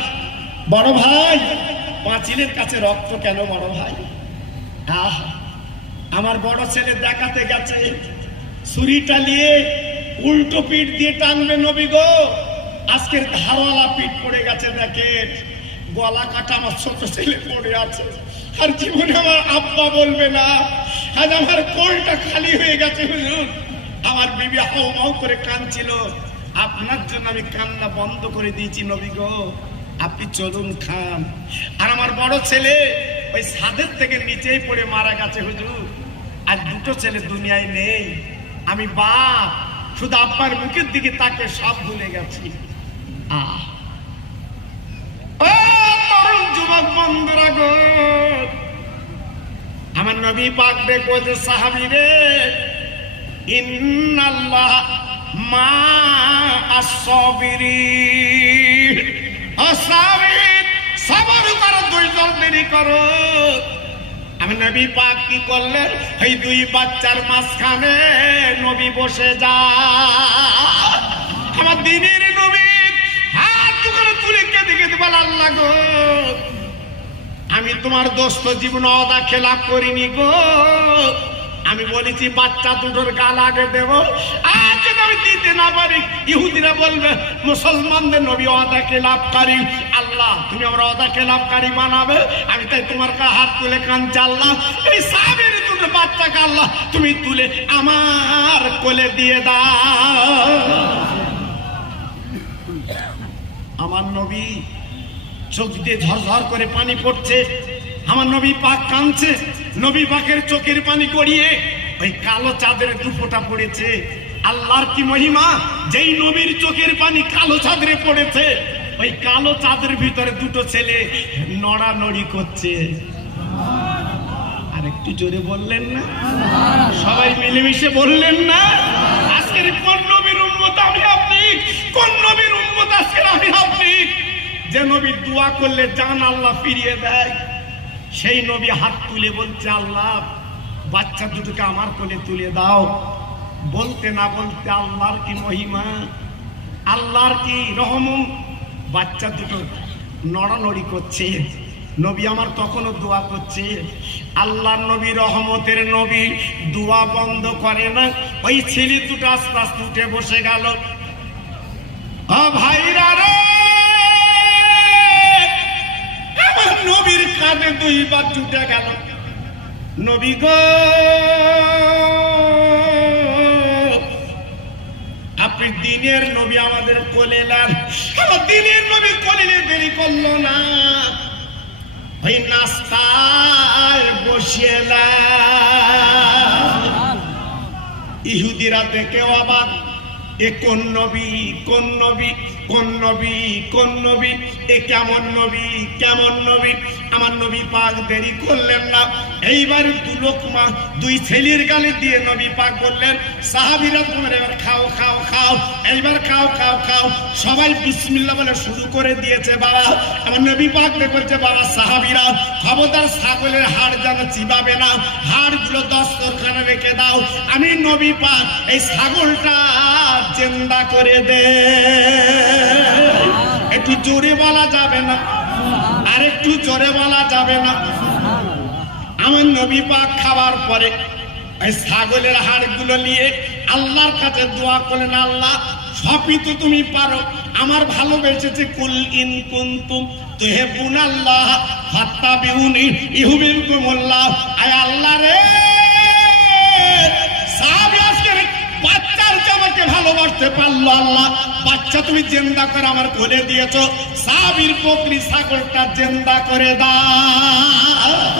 বড় ভাই পাঁচিলের কাছে রক্ত কেন বড় ভাই? আমার বড় ছেলে দেখাতে গেছে ছুরিটা নিয়ে উল্টো পিঠ দিয়ে টানবে নবী গো, আজকের ধারওয়ালা পিঠ পড়ে গেছে, দেখেন গলা কাটা আমার ছোট ছেলে পড়ে আছে, আর জীবনে আমার আব্বা বলবে না, আজ আমার কোলটা খালি হয়ে গেছে হুজুর। আমার বিবি হাউ মাউ করে কাঁদছিল, আপনার জন্য আমি কান্না বন্ধ করে দিয়েছি নবী গো, আপনি চলুন খান। আর আমার বড় ছেলে ওই ছাদের থেকে নিচেই পড়ে মারা গেছে হুজুর। আর দুটো ছেলে দুনিয়ায় নেই, আমি বাপ, শুধু আব্বার মুখের দিকে তাকে সব ভুলে গেছি। তরুণ যুবক বন্ধুরা গো, আমার নবী পাক দেখো যে সাহাবীরে, ইন্নাল্লাহ মা আস-সাবিরিন, আস-সাবিরিন, সবর করো, ধৈর্য দেরি করো। আমি নবী পাক কি করলেন, এই দুই বাচ্চার মাঝখানে নবী বসে যা, আমার দিনের নবী হাত করে তুলে কেঁদে কেঁদে বলে, আল্লাহ গো আমি তোমার দোস্ত জীবন অদা খেলা করিনি গো, আমি বলেছি বাচ্চা দুটোর গাল আগে দেব, আর যদি আমি দিতে না পারি ইহুদিরা বলবে মুসলমানদের নবী অদা খেলাপকারী, আল্লাহ তুমি আমরা অদা খেলাপকারী বানাবে, আমি তাই তোমার হাত তুলে কাঁদছি, আল্লাহ এই সাহাবীর দুটো বাচ্চাকে আল্লাহ তুমি তুলে আমার কোলে দিয়ে দাও। আমার নবী চোখ দিয়ে ঝরঝর করে পানি পড়ছে, আমার নবী পাক কাঁদছে, নবী পাকের চোখের পানি গড়িয়ে ওই কালো চাঁদের দুফোঁটা পড়েছে। আল্লাহর কি মহিমা, যেই নবীর চোখের পানি কালো চাঁদরে পড়েছে, ওই কালো চাঁদের ভিতরে দুটো ছেলে নড়ানড়ি করছে। আর একটু জোরে বললেন না, সবাই মিলেমিশে বললেন না, আজকের কোন নবীর উম্মত আমি আপনি, কোন নবীর উম্মত আজকের আমি আপনি, যে নবী দোয়া করলে জান আল্লাহ ফিরিয়ে দেয়, সেই নবী হাত তুলে বলছে আল্লাহ বাচ্চা দুটোকে আমার কোলে তুলে দাও। বলতে না বলতে আল্লাহর কি মহিমা, আল্লাহর কি রহম, বাচ্চা দুটো নড়ানড়ি করছে, নবী আমার তখনও দোয়া করছে। আল্লাহর নবী রহমতের নবী, দোয়া বন্ধ করে না। ওই ছেলে দুটো আস্তে আস্তে উঠে বসে গেল। ভাইরা রে, আমার নবীর কাঁধে দুইবার ছুটে গেল, নবী গো আপনি দিনের নবী আমাদের কোলে এলেন, আমার দিনের নবী কোলে দেরি করলো না, ওই নাস্তায় বসিয়ে ইহুদিরা দেখে অবাক, এ কোন নবী কোন নবী কোন নবী কোন নবী, এ কেমন নবী কেমন নবী। আমার নবী পাক দেরি করলেন না, এইবার দু লোকমা দুই ছেলের গালে দিয়ে নবী পাক বললেন, সাহাবীরা তোমরা এবার খাও খাও খাও, এইবার খাও খাও খাও। সবাই বিসমিল্লাহ বলে শুরু করে দিয়েছে। বাবা আমার নবী পাক বলছে, বাবা সাহাবীরা খবরদার ছাগলের হাড় যেন চিবাবে না, হাড়গুলো দস্তরখানে রেখে দাও, আমি নবী পাক এই ছাগলটা জিন্দা করে দে। একটু জোরে বলা যাবে না, আর একটু জোরে বলা যাবে না। আমার নবী পাক খাবার পরে এই ছাগলের হাড়গুলো নিয়ে আল্লাহর কাছে দোয়া করলেন, আল্লাহ সবই তো তুমি পারো, আমার ভালোবেসেছে, কুল ইন কুনতুম তুহিব্বুনাল্লাহ ফাত্তাবিউনি ইউহিব্বুকুমুল্লাহ। আয় আল্লাহ রে, সাহাবী আজকে বাচ্চার জামাকে ভালোবাসতে পারলো, আল্লাহ বাচ্চা তুমি জিন্দা করে আমার কোলে দিয়েছো, সাহাবীর বকরি ছাগলটা জিন্দা করে দাও।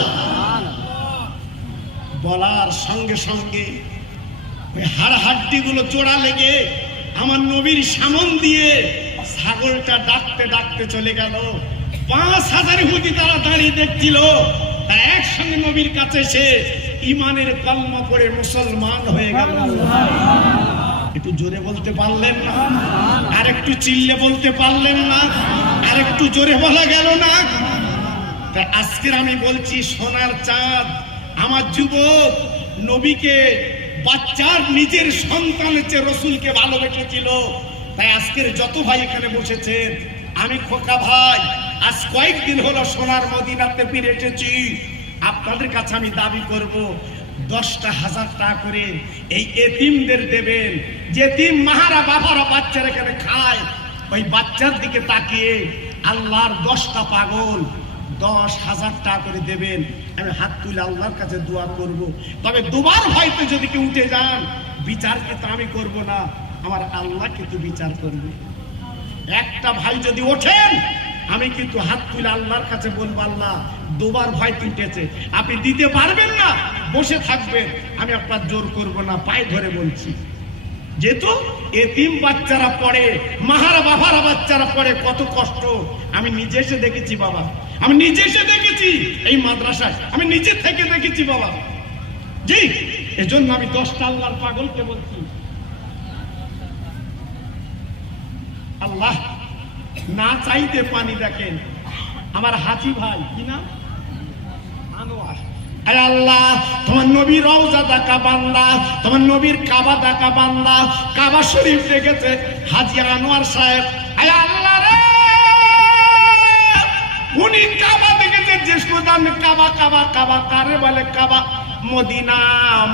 বলার সঙ্গে সঙ্গে ওই হাড় হাড্ডি গুলো জোড়া লেগে আমার নবীর সামন দিয়ে ছাগলটা ডাকতে ডাকতে চলে গেল। ৫,০০০ ইহুদি তারা দাঁড়িয়ে দেখছিল, তারা একসঙ্গে নবীর কাছে এসে ইমানের কলমা পড়ে মুসলমান হয়ে গেল। একটু জোরে বলতে পারলেন না? আর একটু চিল্লে বলতে পারলেন না? আর একটু জোরে বলা গেল না? তাই আজকের আমি বলছি সোনার চাঁদ আমার যুবক নবীকে বাচ্চার নিজের সন্তানের চেয়ে রসুলকে ভালোবেসেছিল। তাই আজকের যত ভাই এখানে বসেছেন, আমি খোকা ভাই আজ কয়েকদিন হলো সোনার মদিনাতে ফিরে এসেছি। আপনাদের কাছে আমি দাবি করব 10,000 টাকা করে এই এতিমদের দেবেন। যে এতিম মাহারা বাবারা বাচ্চারা এখানে খায়, ওই বাচ্চার দিকে তাকিয়ে আল্লাহর 10টা পাগল 10,000 টাকা করে দেবেন। আমি হাত তুলে আল্লাহর কাছে দোয়া করব। তবে দুবার হয়তো যদি কেউ উঠে যান, বিচার কিন্তু আমি করব না, আমার আল্লাহ কিন্তু বিচার করবে। একটা ভাই যদি ওঠেন, আমি কিন্তু হাত তুলে আল্লাহর কাছে বলবো, আল্লাহ দুবার ভাই উঠেছে, আপনি দিতে পারবেন না, বসে থাকবেন, আমি আপনার জোর করব না, পায়ে ধরে বলছি। যেহেতু এতিম বাচ্চারা পড়ে, মাহারা বাবারা বাচ্চারা পড়ে, কত কষ্ট আমি নিজে এসে দেখেছি বাবা, আমি নিজে এসে দেখেছি এই মাদ্রাসায়, আমি নিজে থেকে দেখেছি বাবা। জি, এজন্য আমি 10টা আল্লাহর পাগলকে বলছি, আল্লাহ না চাইতে পানি দেখেন। আমার হাজি ভাই কি না আনোয়ার, আয় আল্লাহ তোমার নবীর রওজা দেখা বান্দা, তোমার নবীর কাবা দেখা বান্দা, কাবা শরীফ দেখেছে হাজি আনোয়ার সাহেব। আয় আল্লাহ রে, উনি কাবা দেখেছে, যে সুদান কাবা কাবা কাবা কারে বলে কাবা, মদিনা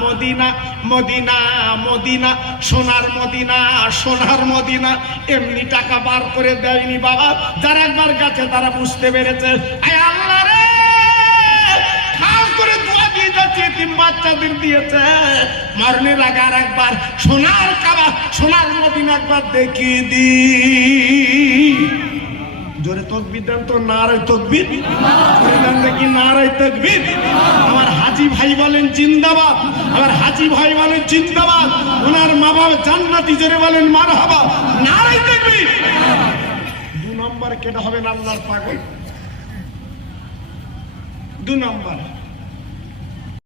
মদিনা মদিনা মদিনা, সোনার মদিনা সোনার মদিনা। এমনি টাকা বার করে দেয়নি বাবা, যারা একবার গেছে তারা বুঝতে পেরেছে। আয় আল্লাহ রে, খাস করে দোয়া দিয়ে যাচ্ছে, এতিম বাচ্চাদের দিয়েছে, মরণের আগে আর একবার সোনার কাবা সোনার মদিনা একবার দেখিয়ে দি। জোরে তাকবীর দেন তো, নারায়ে তাকবীর, দেখি নারায়ে তাকবীর। আমার হাজী ভাই বলেন জিন্দাবাদ, আমার হাজী ভাই বলেন জিন্দাবাদ, ওনার মা বাবা জান্নাতি, জোরে বলেন মারহাবা, নারায়ে তাকবীর। 2 নম্বর কেটা হবেন আল্লাহর পাগল। 2 নম্বর